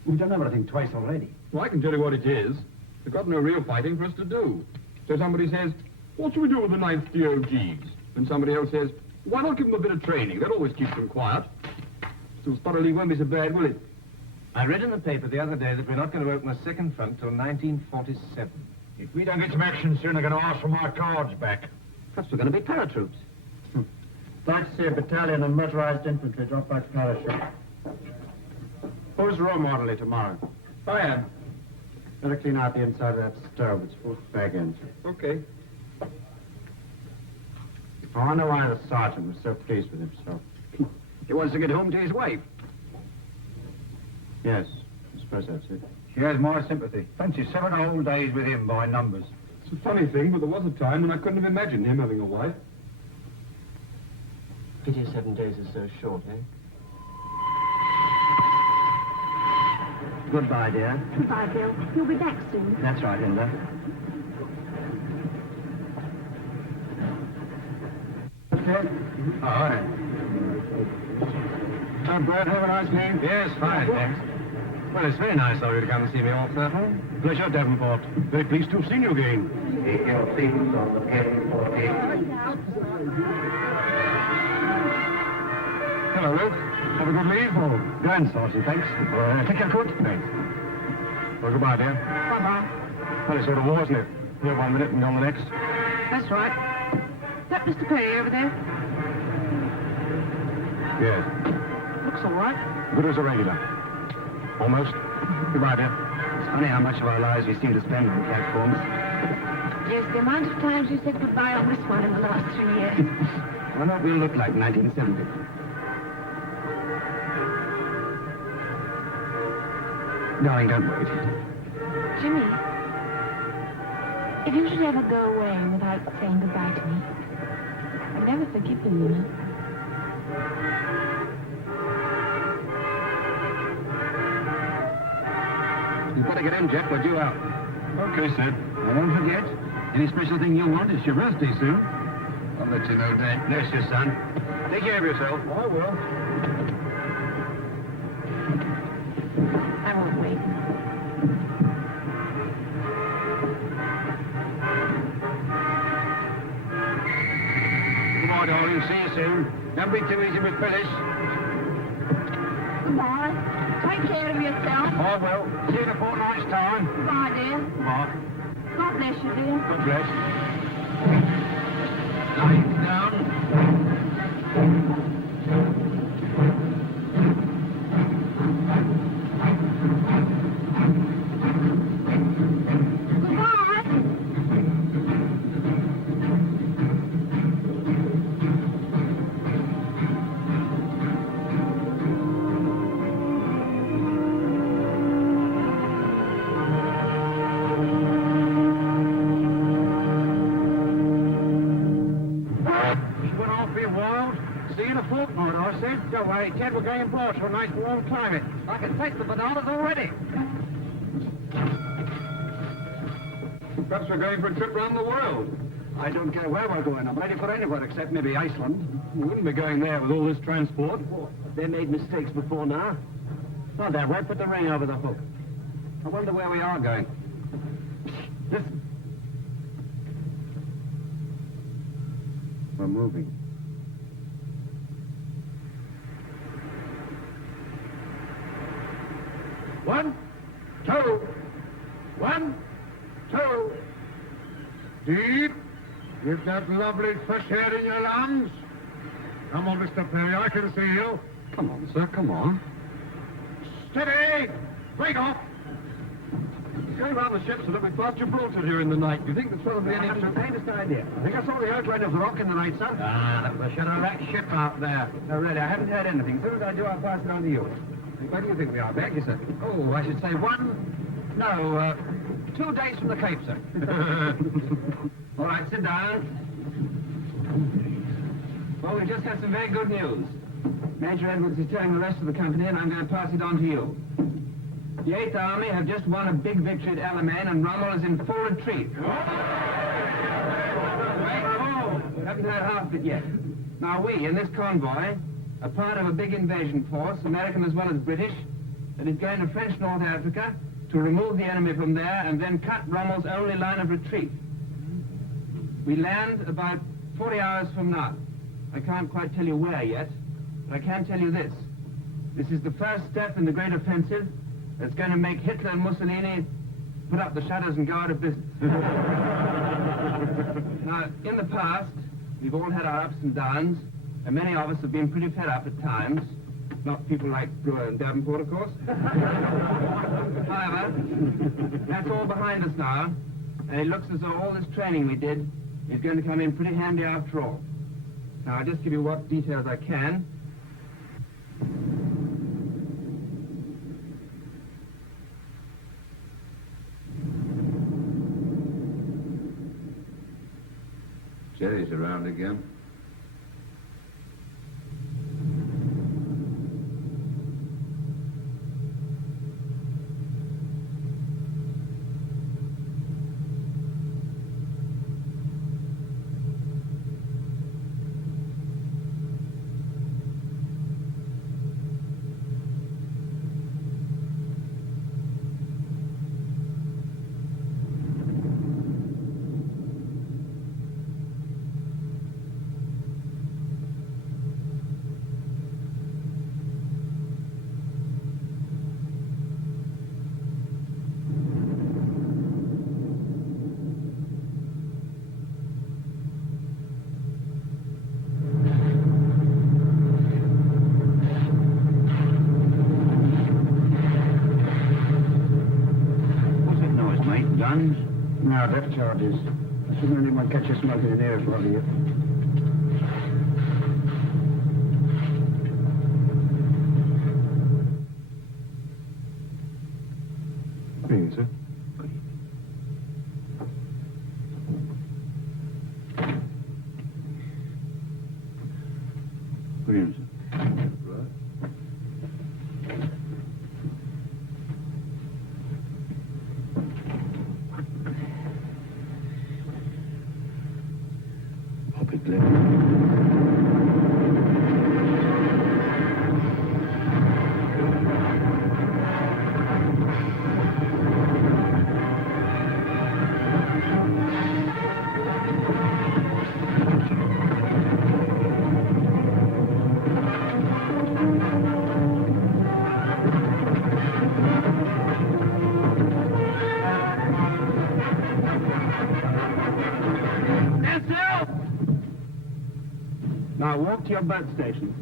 We've done everything twice already. Well, I can tell you what it is. They've got no real fighting for us to do. So somebody says, what should we do with the 9th DOGs? And somebody else says, why not give them a bit of training? That always keeps them quiet. Still, Spotted League won't be so bad, will it? I read in the paper the other day that we're not going to open a second front till 1947. If we don't get some action soon, they're going to ask for my cards back. Perhaps we're going to be paratroops. Like to see a battalion of motorized infantry drop like parachute. Who's role orderly tomorrow? I am. Better clean out the inside of that stove. It's full of bag ends. Okay. Oh, I know why the sergeant was so pleased with himself. He wants to get home to his wife. Yes, I suppose that's it. She has my sympathy. Fancy 7 whole days with him by numbers. It's a funny thing, but there was a time when I couldn't have imagined him having a wife. Pity 7 days is so short, eh? Goodbye, dear. Goodbye, Bill. You'll be back soon. That's right, Hilda. Okay. All right. Bert, have a nice name. Yes, fine, thanks. Well, it's very nice of you to come and see me off, Colonel. Pleasure, Davenport. Very pleased to have seen you again. Take your things on the Hello, Luke. Have a good leave? Oh, grand, Sergeant, thanks. Take your coat. Thanks. Well, goodbye, dear. Bye-bye. Funny sort of war, isn't it? Here 1 minute and gone the next. That's right. Is that Mr. Perry over there? Yes. Looks all right. Good as a regular. Almost. Goodbye, dear. It's funny how much of our lives we seem to spend on platforms. Yes, the amount of times you said goodbye on this one in the last 3 years. I wonder what we'll look like in 1970. Darling, don't wait. Jimmy, if you should ever go away without saying goodbye to me, I'll never forgive you, you know. You've got to get in, Jeff. We're due out. Okay, Sid. And don't forget, any special thing you want, it's your birthday soon. I'll let you know, Dad. Bless you, son. Take care of yourself. I will. I won't wait. Goodbye, darling. See you soon. Don't be too easy with Phyllis. Goodbye. Take care of yourself. I will. See you in a fortnight's time. Goodbye, dear. Goodbye. God bless you, dear. God bless. Lying down. sir. Don't worry, Ted. We're going aboard to a nice warm climate. I can taste the bananas already. Perhaps we're going for a trip round the world. I don't care where we're going. I'm ready for anywhere except maybe Iceland. We wouldn't be going there with all this transport. They made mistakes before now. Oh, there, right, put the ring over the hook. I wonder where we are going. Listen. We're moving. One, two. 1, 2. Deep. Get that lovely fresh air in your lungs. Come on, Mr. Perry, I can see you. Come on, sir, come on. Steady! Break off! Going round the ship so that we passed Gibraltar during the night. Do you think there's probably any... I haven't the faintest idea. I think I saw the outline of the rock in the night, sir. Ah, that was a shadow of that ship out there. No, really, I haven't heard anything. As soon as I do, I'll pass it on to you. Where do you think we are, Beck? You said... Oh, I should say 2 days from the Cape, sir. All right, sit down. Well, we just had some very good news. Major Edwards is telling the rest of the company, and I'm going to pass it on to you. The 8th Army have just won a big victory at Alamein, and Rommel is in full retreat. We haven't heard half of it yet. Now, we, in this convoy, are part of a big invasion force, American as well as British, that is going to French North Africa to remove the enemy from there and then cut Rommel's only line of retreat. We land about 40 hours from now. I can't quite tell you where yet, but I can tell you this. This is the first step in the great offensive that's going to make Hitler and Mussolini put up the shutters and go out of business. Now, in the past, we've all had our ups and downs, and many of us have been pretty fed up at times. Not people like Brewer and Davenport, of course. However, that's all behind us now, and it looks as though all this training we did is going to come in pretty handy after all. Now, I'll just give you what details I can. Jerry's around again. No, death charges. I shouldn't let anyone catch you smoking in here, for you. Good evening, sir. Good evening, sir. Now walk to your boat station.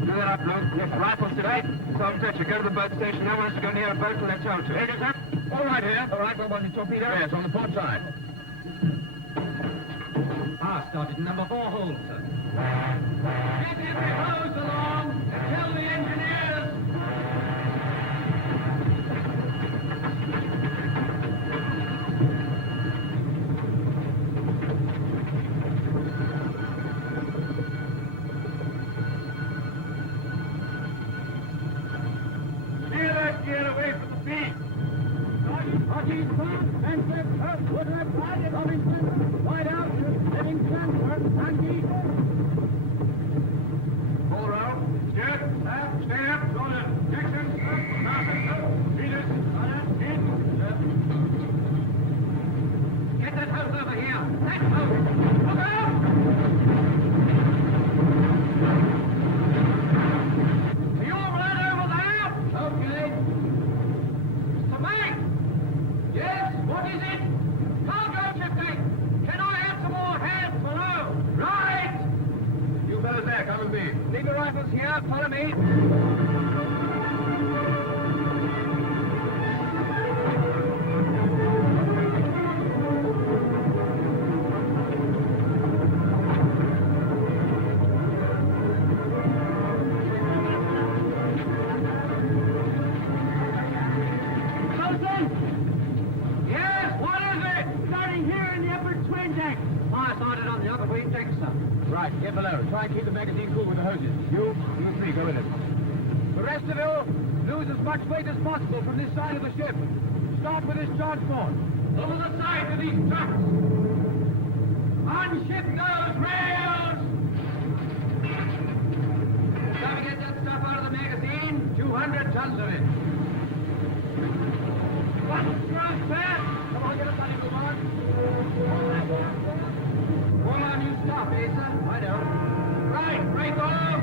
Do that up, Luke. Yes, rifles today. Tom Fletcher, go to the boat station. No one has to go near a boat till they're told to. Ready, sir? All right here. All right, what was the torpedo? Yes, on the port side. Started number 4 hold, sir. Get every hose along and tell the engineers. That boat! Look out! Are you all right over there? Okay. Mr. Mike! Yes, what is it? Cargo shifting! Can I have some more hands below? Right! You fellas there, come with me. Leave your rifles here. Follow me. Yes, what is it? Starting here in the upper twin deck. Fire started on the upper wing deck, sir. Right, get below. Try and keep the magazine cool with the hoses. You three, go in it. The rest of you, lose as much weight as possible from this side of the ship. Start with this transport. Over the side of these trucks. Unship those rails. Shall we get that stuff out of the magazine? 200 tons of it. What's wrong, sir? Come on, get a bloody move on. All on you stop, eh, sir? I know. Right, break off.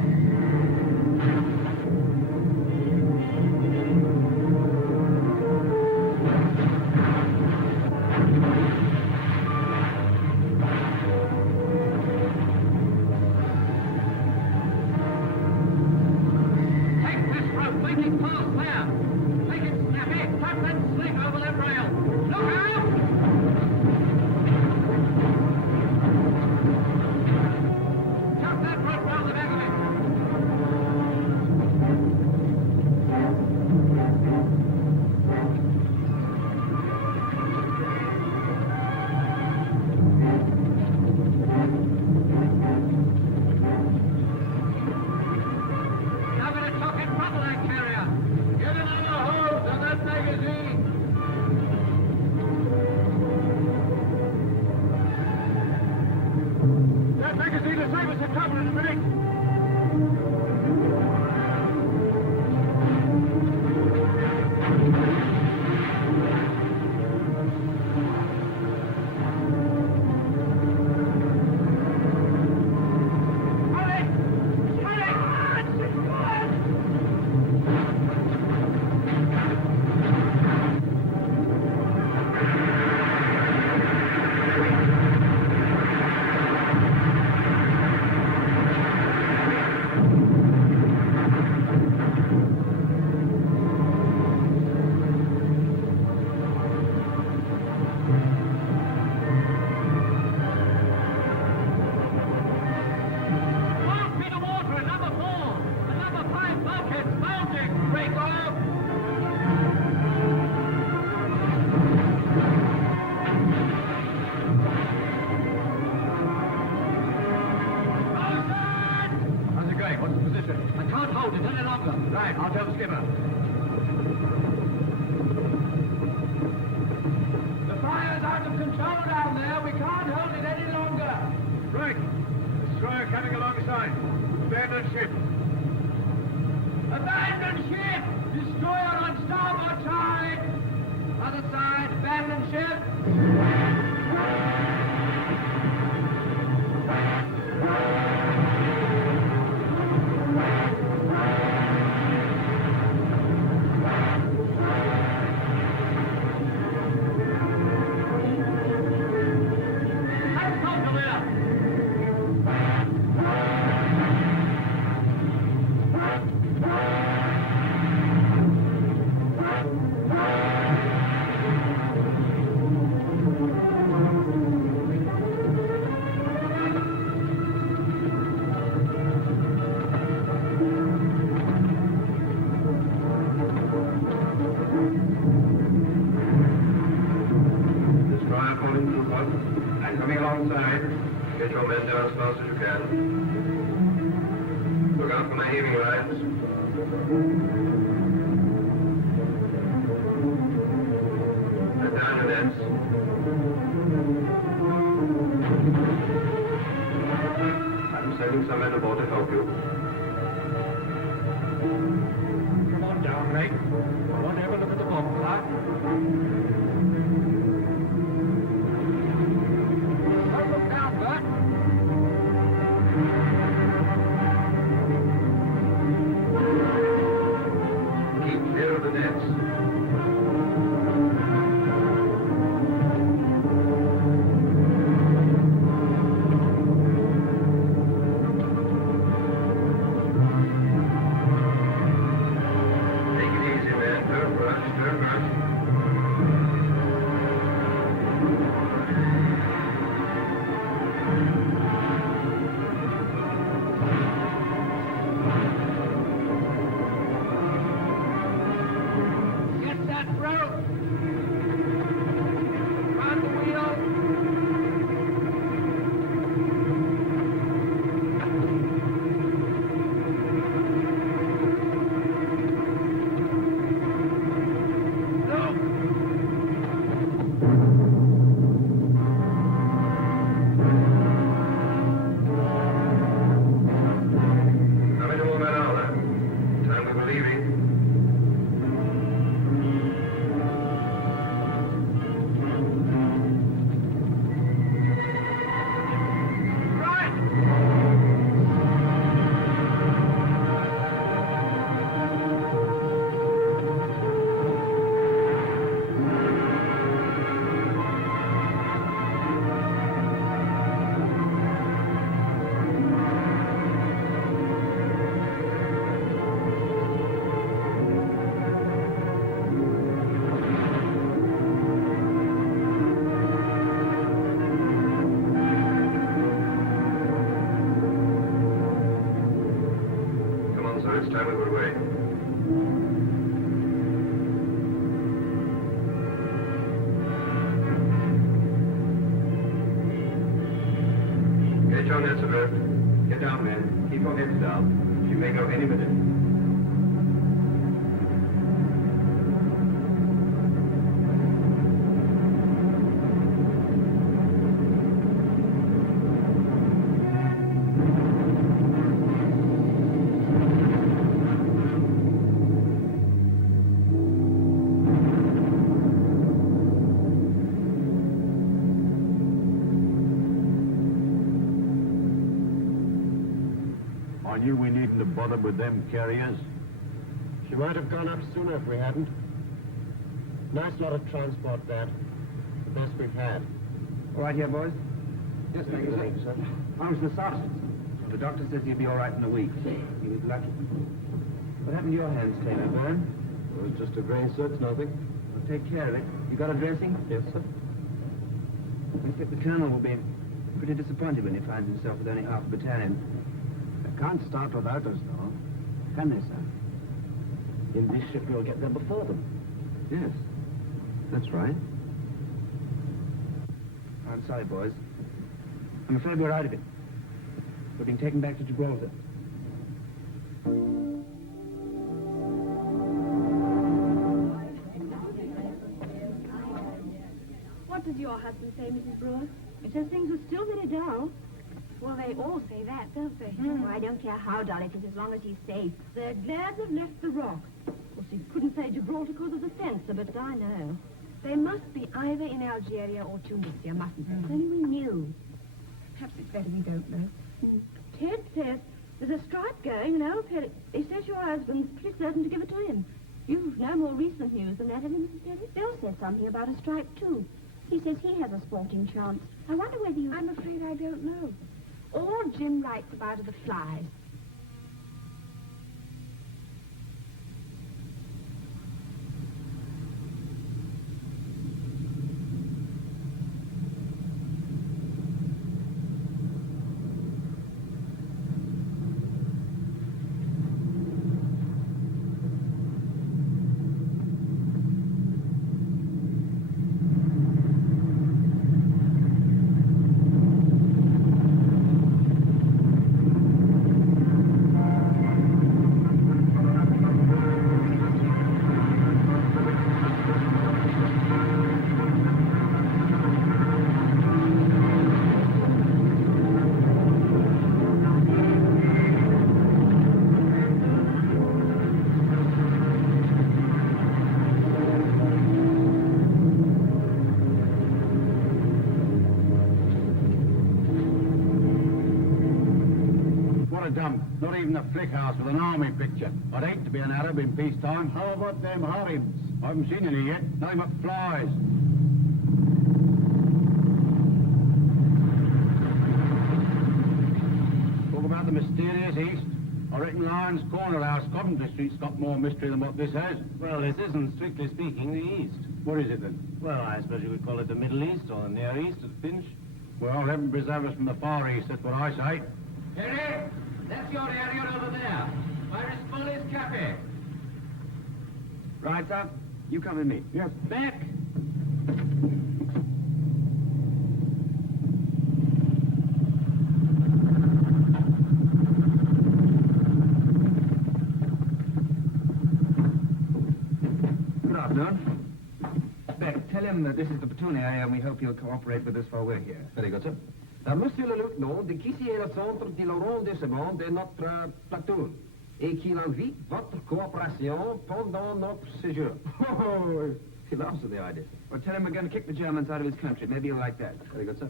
Take this rope, make it fast there. Make it snappy, cut and sling over that rail. Look out! Cut that rope round the back of it. Now we're talking trouble, that carrier. Get another hose on that magazine. That magazine will save us some trouble in a minute. Hurry! Hurry! One feet of water at number 4. The number 5 bulkhead mounting. Break off. How's it going? What's the position? I can't hold it any longer. Right, I'll tell the skipper. The fire's out of control down there. We can't hold it any longer. Right. Destroyer coming alongside. Abandon ship. Abandon ship! Destroyer on starboard side! Other side, abandon ship! Let's go to there! Destroyer pulling through one. And coming alongside. Get your men down as fast as you can. Look out for my heaving lines. Let down your nets. I'm sending some men aboard to help you. Come on down, mate. I want to have a look at the bomb clock. Good, it's time we were away. Get your nets alert. Get down, men. Keep your heads down. She may go any minute. I knew we needn't have bothered with them carriers. She might have gone up sooner if we hadn't. Nice lot of transport, that. The best we've had. All right here, boys? Yes, thank you, sir. How's the sergeant? Well, the doctor says he'll be all right in a week. He was lucky. What happened to your hands, Taylor? Burn? It was just a grain search, nothing. Well, take care of it. You got a dressing? Yes, sir. I think the colonel will be pretty disappointed when he finds himself with only half a battalion. They can't start without us, though. Can they, sir? In this ship, we'll get there before them. Yes, that's right. I'm sorry, boys. I'm afraid we're out of it. We're being taken back to Gibraltar. What does your husband say, Mrs. Brewer? He says things are still very dull. Well, they all say that, don't they? Oh, I don't care how dull it is as long as he's safe. They're glad they've left the rock. Of course, he couldn't say Gibraltar because of the censor, but I know. They must be either in Algeria or Tunisia, mustn't they? If only we knew. Perhaps it's better we don't know. Ted says there's a strike going, and old Perry, he says your husband's pretty certain to give it to him. You've no more recent news than that, have you, Mrs. Perry? Bill said something about a strike, too. He says he has a sporting chance. I wonder whether you... I'm afraid I don't know. All Jim writes about are the flies. Not even a flick house with an army picture. I'd hate to be an Arab in peacetime. How about them harems? I haven't seen any yet. Nothing but flies. Talk about the mysterious East. I reckon Lyons Corner House, Coventry Street's got more mystery than what this has. Well, this isn't, strictly speaking, the East. What is it then? Well, I suppose you would call it the Middle East or the Near East at a pinch. Well, heaven preserve us from the Far East, that's what I say. Terry, that's your area over there. Where is Foley's Cafe? Right, sir. You come with me. Yes. Back. Good afternoon. Beck, tell him that this is the platoon area and we hope he'll cooperate with us while we're here. Very good, sir. Monsieur le lieutenant, de qu'ici est le centre de l'arrondissement de notre platoon et qu'il envie votre coopération pendant notre séjour. Oh, he laughs at the idea. Well, tell him we're going to kick the Germans out of his country. Maybe he'll like that. Very good, sir.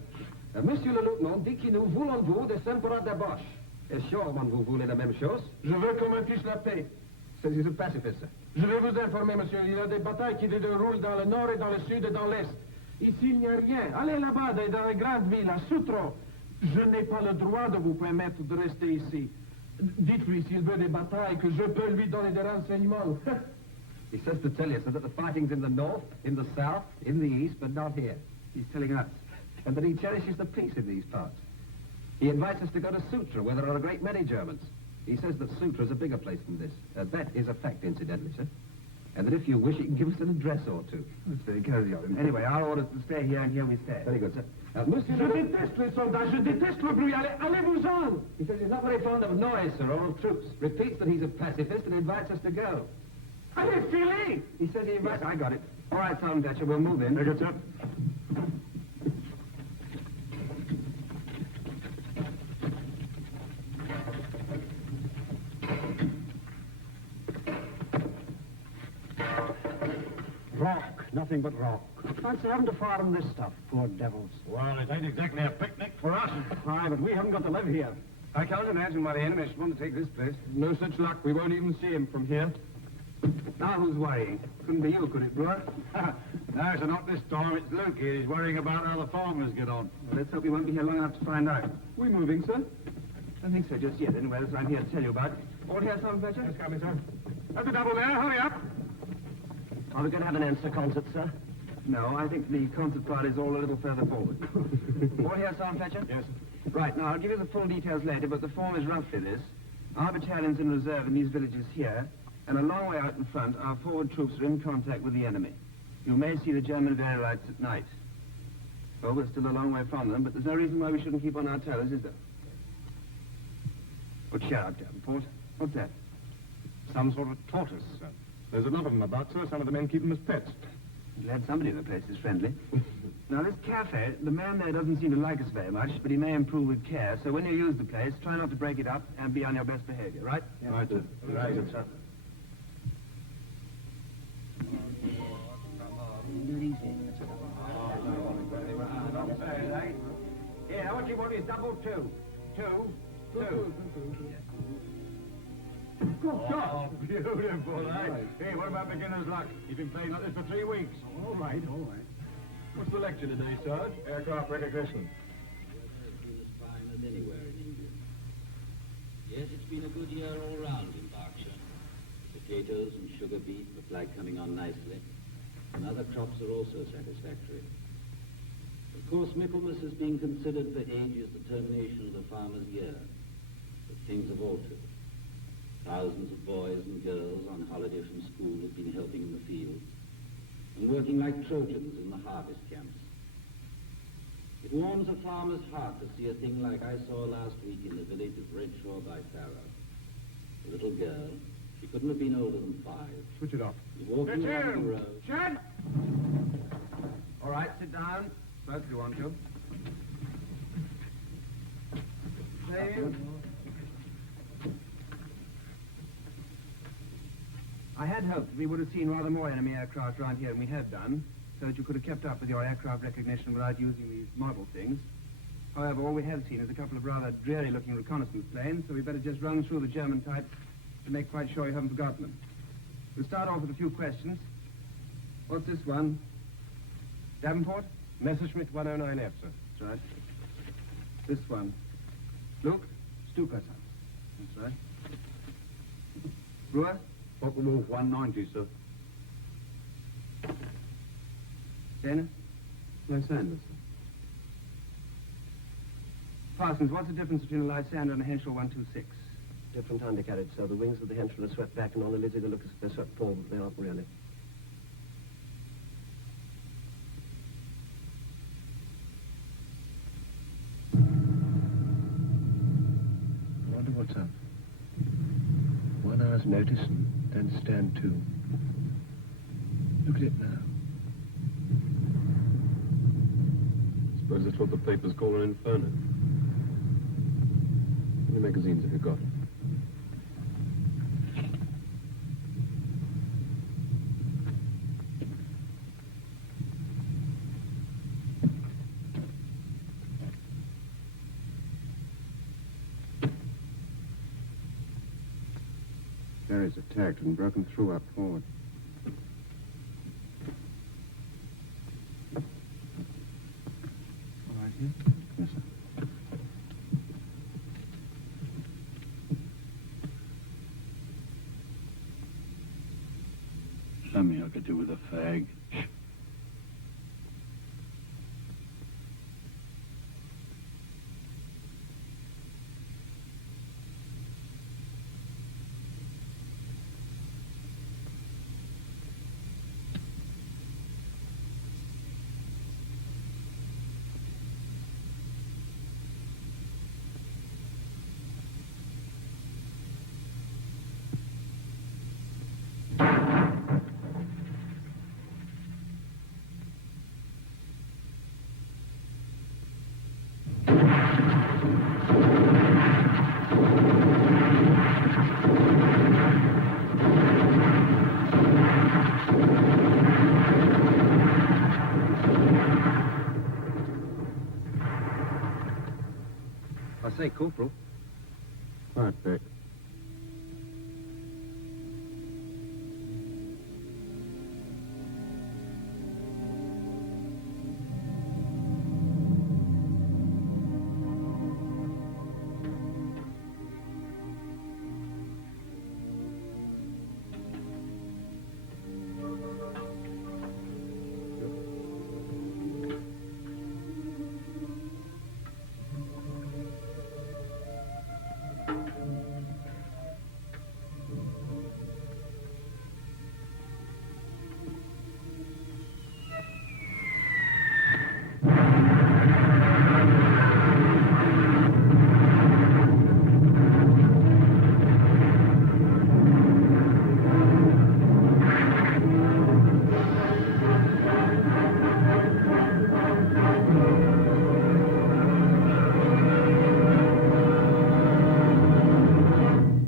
Monsieur le lieutenant, dit que nous voulons vous des sympas de Bosch. Et sûrement vous voulez la même chose. Je veux qu'on me fiche la paix. C'est un pacifiste, sir. Je vais vous informer, monsieur. Il y a des batailles qui se déroulent dans le nord et dans le sud et dans l'est. Ici, il n'y a rien. Allez là-bas, dans les grandes villes, à Soutro. Je n'ai pas le droit de vous permettre de rester ici. Dites-lui, s'il veut des batailles, que je peux lui donner des renseignements. He says to tell you, sir, that the fighting's in the north, in the south, in the east, but not here. He's telling us. And that he cherishes the peace in these parts. He invites us to go to Sutra, where there are a great many Germans. He says that Sutra's a bigger place than this. That is a fact, incidentally, sir. And that if you wish, he can give us an address or two. That's very cozy of him. Anyway, our orders to stay here, and here we stay. Very good, sir. Monsieur... Je déteste les soldats, je déteste le bruit. Allez-vous-en! He says he's not very fond of noise, sir, or of troops. Repeats that he's a pacifist and invites us to go. Allez, filez! He says he invites... Yes, I got it. All right, Sergeant Fletcher, we'll move in. Very good, sir. Rock, nothing but rock. Fancy having to fire on this stuff, poor devils. Well, it ain't exactly a picnic for us. Aye, but we haven't got to live here. I can't imagine why the enemy should want to take this place. No such luck. We won't even see him from here. Now who's worrying? Couldn't be you, could it, Brewer? No, sir, not this time. It's Luke here. He's worrying about how the farmers get on. Well, let's hope he won't be here long enough to find out. We moving, sir? I don't think so just yet. Anyway, that's what I'm here to tell you about. All here, Sergeant Fletcher? Yes, coming, sir. That's a double there. Hurry up. Are we going to have an answer concert, sir? No, I think the concert party's all a little further forward. All here, Sergeant Fletcher? Yes, sir. Right, now, I'll give you the full details later, but the form is roughly this. Our battalion's in reserve in these villages here, and a long way out in front, our forward troops are in contact with the enemy. You may see the German Wehrlights at night. Well, we're still a long way from them, but there's no reason why we shouldn't keep on our toes, is there? But cheer up, Davenport. What's that? Some sort of tortoise, sir. There's a lot of them about, sir. Some of the men keep them as pets. Glad somebody in the place is friendly. Now, this cafe, the man there doesn't seem to like us very much, but he may improve with care. So when you use the place, try not to break it up and be on your best behavior, right? Yeah. Right, sir. Right, sir. Yeah, what you want is double two. Two. Good God. Beautiful, eh? Hey, what about beginner's luck? You've been playing like this for 3 weeks. All right, all right. What's the lecture today, Sarge? Aircraft recognition. As fine as anywhere in England. Yes, it's been a good year all round in Berkshire. Potatoes and sugar beet, the flag coming on nicely, and other crops are also satisfactory. Of course, Michaelmas has been considered for ages the termination of the farmer's year, but things have altered. Thousands of boys and girls on holiday from school have been helping in the fields and working like Trojans in the harvest camps. It warms a farmer's heart to see a thing like I saw last week in the village of Redshaw by Farrow. A little girl, she couldn't have been older than 5. Switch it off. Was walking along the road. Shed! All right, sit down. Both if you want to. Please. I had hoped we would have seen rather more enemy aircraft around here than we have done, so that you could have kept up with your aircraft recognition without using these model things. However, all we have seen is a couple of rather dreary-looking reconnaissance planes, so we better just run through the German types to make quite sure you haven't forgotten them. We'll start off with a few questions. What's this one? Davenport? Messerschmitt 109F, sir. That's right. This one. Luke? Stuka, son. That's right. Brewer? Wolf 190, sir. Dana? Lysander, sir. Parsons, what's the difference between a Lysander and a Henschel 126? Different undercarriage, so the wings of the Henschel are swept back, and on the Lizzie they look as if they're swept forward, but they aren't really. I wonder what's up. 1 hour's notice, and then stand to. Look at it now. Suppose that's what the papers call an inferno. How many magazines have you got? Barry's attacked and broken through up forward. All right, here. Yes, sir. Something I could do with a fag. I say, Corporal. Right, Dick.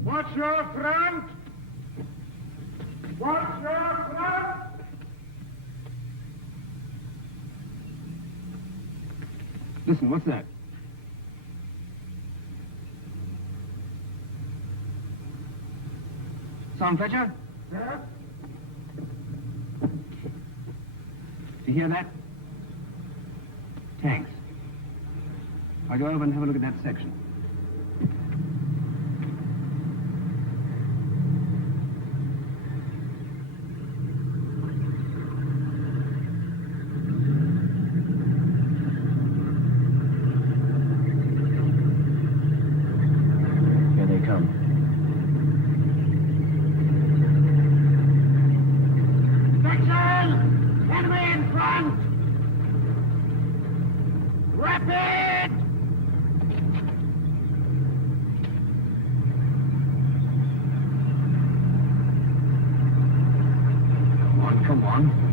Watch your front! Watch your front! Listen, what's that? Sergeant Fletcher? Sir? Do you hear that? Tanks. I'll go over and have a look at that section. Here they come. Section! Enemy in front! Rapid! Come on, come on.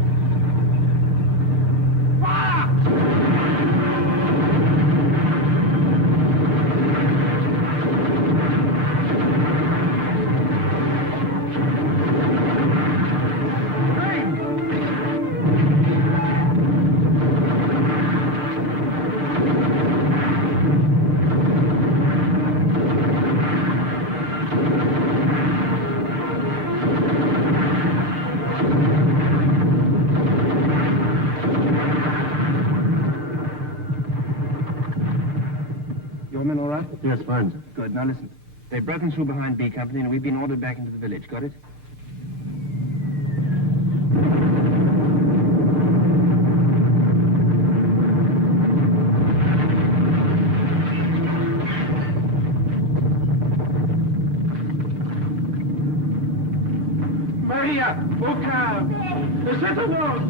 Your men all right? Yes, fine, sir. Good. Now listen. They've broken through behind B Company and we've been ordered back into the village. Got it? Maria! Oka! The center wall!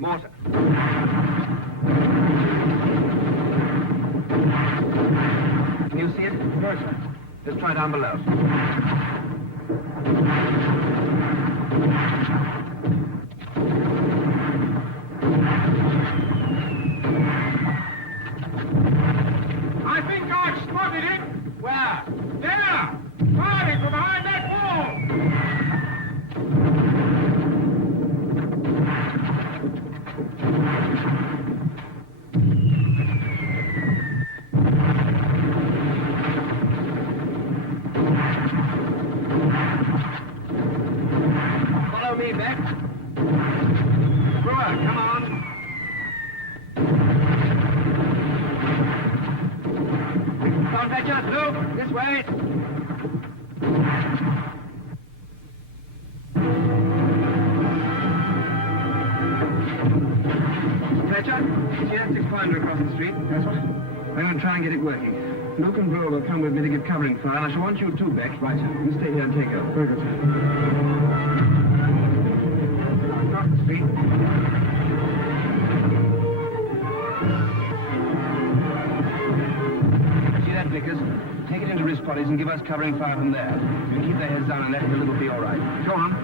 Mortar. Can you see it? Yes, sir. Let's try down below. I think I've spotted it. Where? There! Firing from behind that wall! Follow me, Beck. Brewer, come on. Sergeant Fletcher, Luke, this way. Fletcher, see that expander across the street? That's what? I'm going to try and get it working. Luke and Grove will come with me to give covering fire, and I shall want you too, Beck. Right, sir. You stay here and take over. Very good, sir. Across the street. See that, Vickers? Take it into wrist bodies and give us covering fire from there. You keep their heads down and let it will be all right. Go on.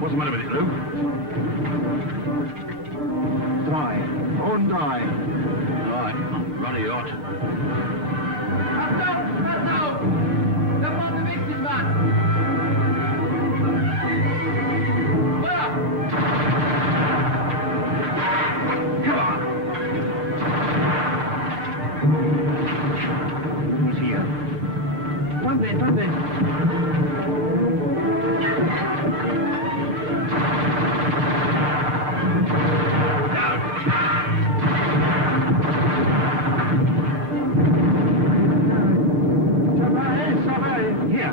What's the matter with it, Luke? Dry. Bone dry. Right, I'm ruddy hot. Who's here? One bit. Here.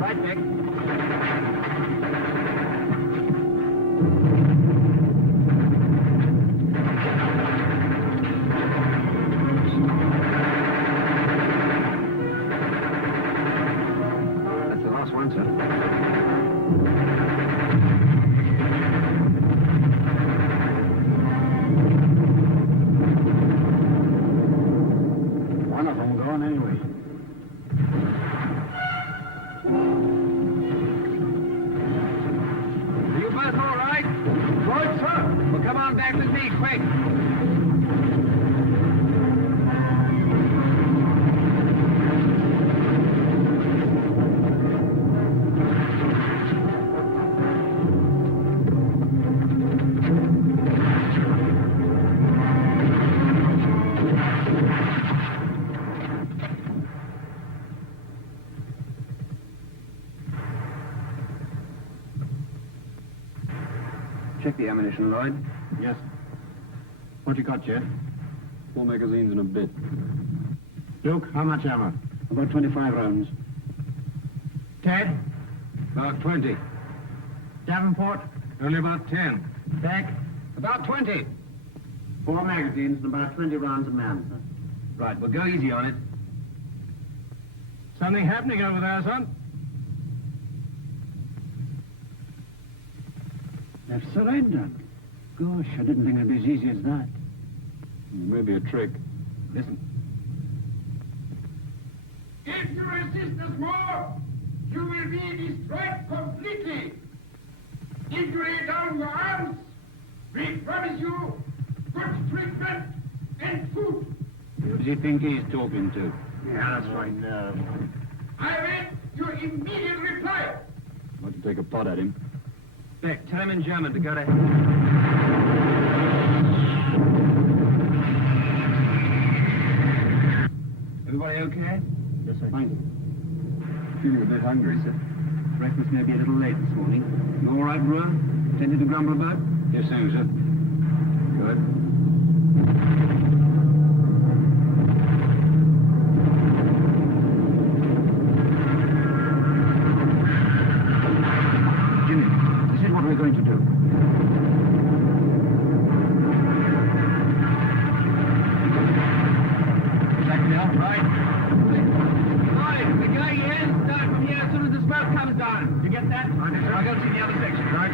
Right, Vic. That's the last one, sir. One of them gone anyway. Are you both all right? Right, sir. Well, come on back with me, quick. Check the ammunition, Lloyd. Yes. What you got, Jeff? 4 magazines and a bit. Luke, how much ammo? About 25 rounds. Ted? About 20. Davenport? Only about 10. Beck? About 20. 4 magazines and about 20 rounds a man, sir. Right, well, go easy on it. Something happening over there, son? They've surrendered. Gosh, I didn't think it'd be as easy as that. Maybe a trick. Listen. If you resist us more, you will be destroyed completely. If you lay down your arms, we promise you good treatment and food. Who does he think he's talking to? Yeah, that's right. I wait your immediate reply. Want to take a pot at him? Beck, tell him in German to go to... Everybody okay? Yes, sir. Thank you. Feeling a bit hungry, sir. Breakfast may be a little late this morning. You all right, Brewer? Plenty to grumble about? Yes, sir. Good. Jimmy, this is what we're going to do. Exactly up, right? Right, we're going in. Start from here as soon as the smoke comes on. You get that? I'll go see the other section. Right.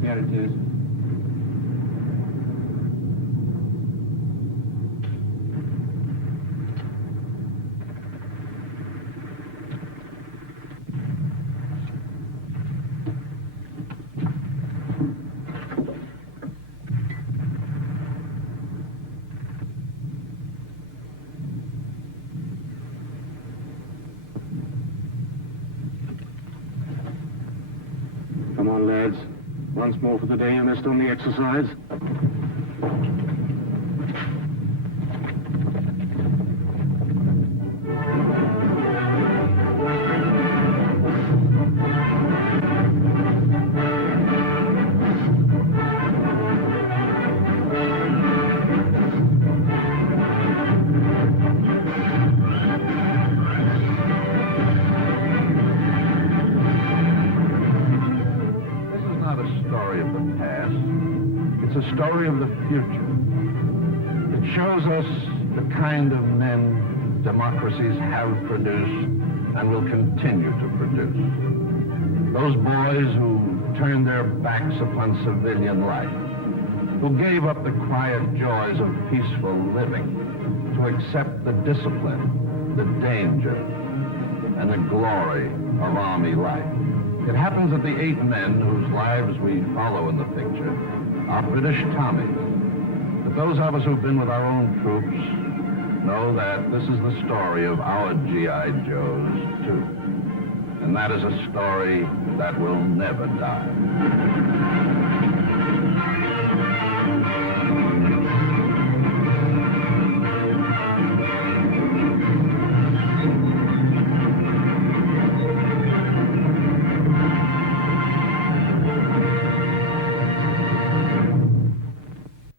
Here it is. Come on, lads. Once more for the day, and there's still the exercise. This is not a story of the past. It's a story of the future. It shows us the kind of men democracies have produced and will continue to produce. Those boys who turned their backs upon civilian life, who gave up the quiet joys of peaceful living to accept the discipline, the danger, and the glory of army life. It happens that the 8 men whose lives we follow in the picture are British Tommies. But those of us who've been with our own troops know that this is the story of our G.I. Joes, too. And that is a story that will never die.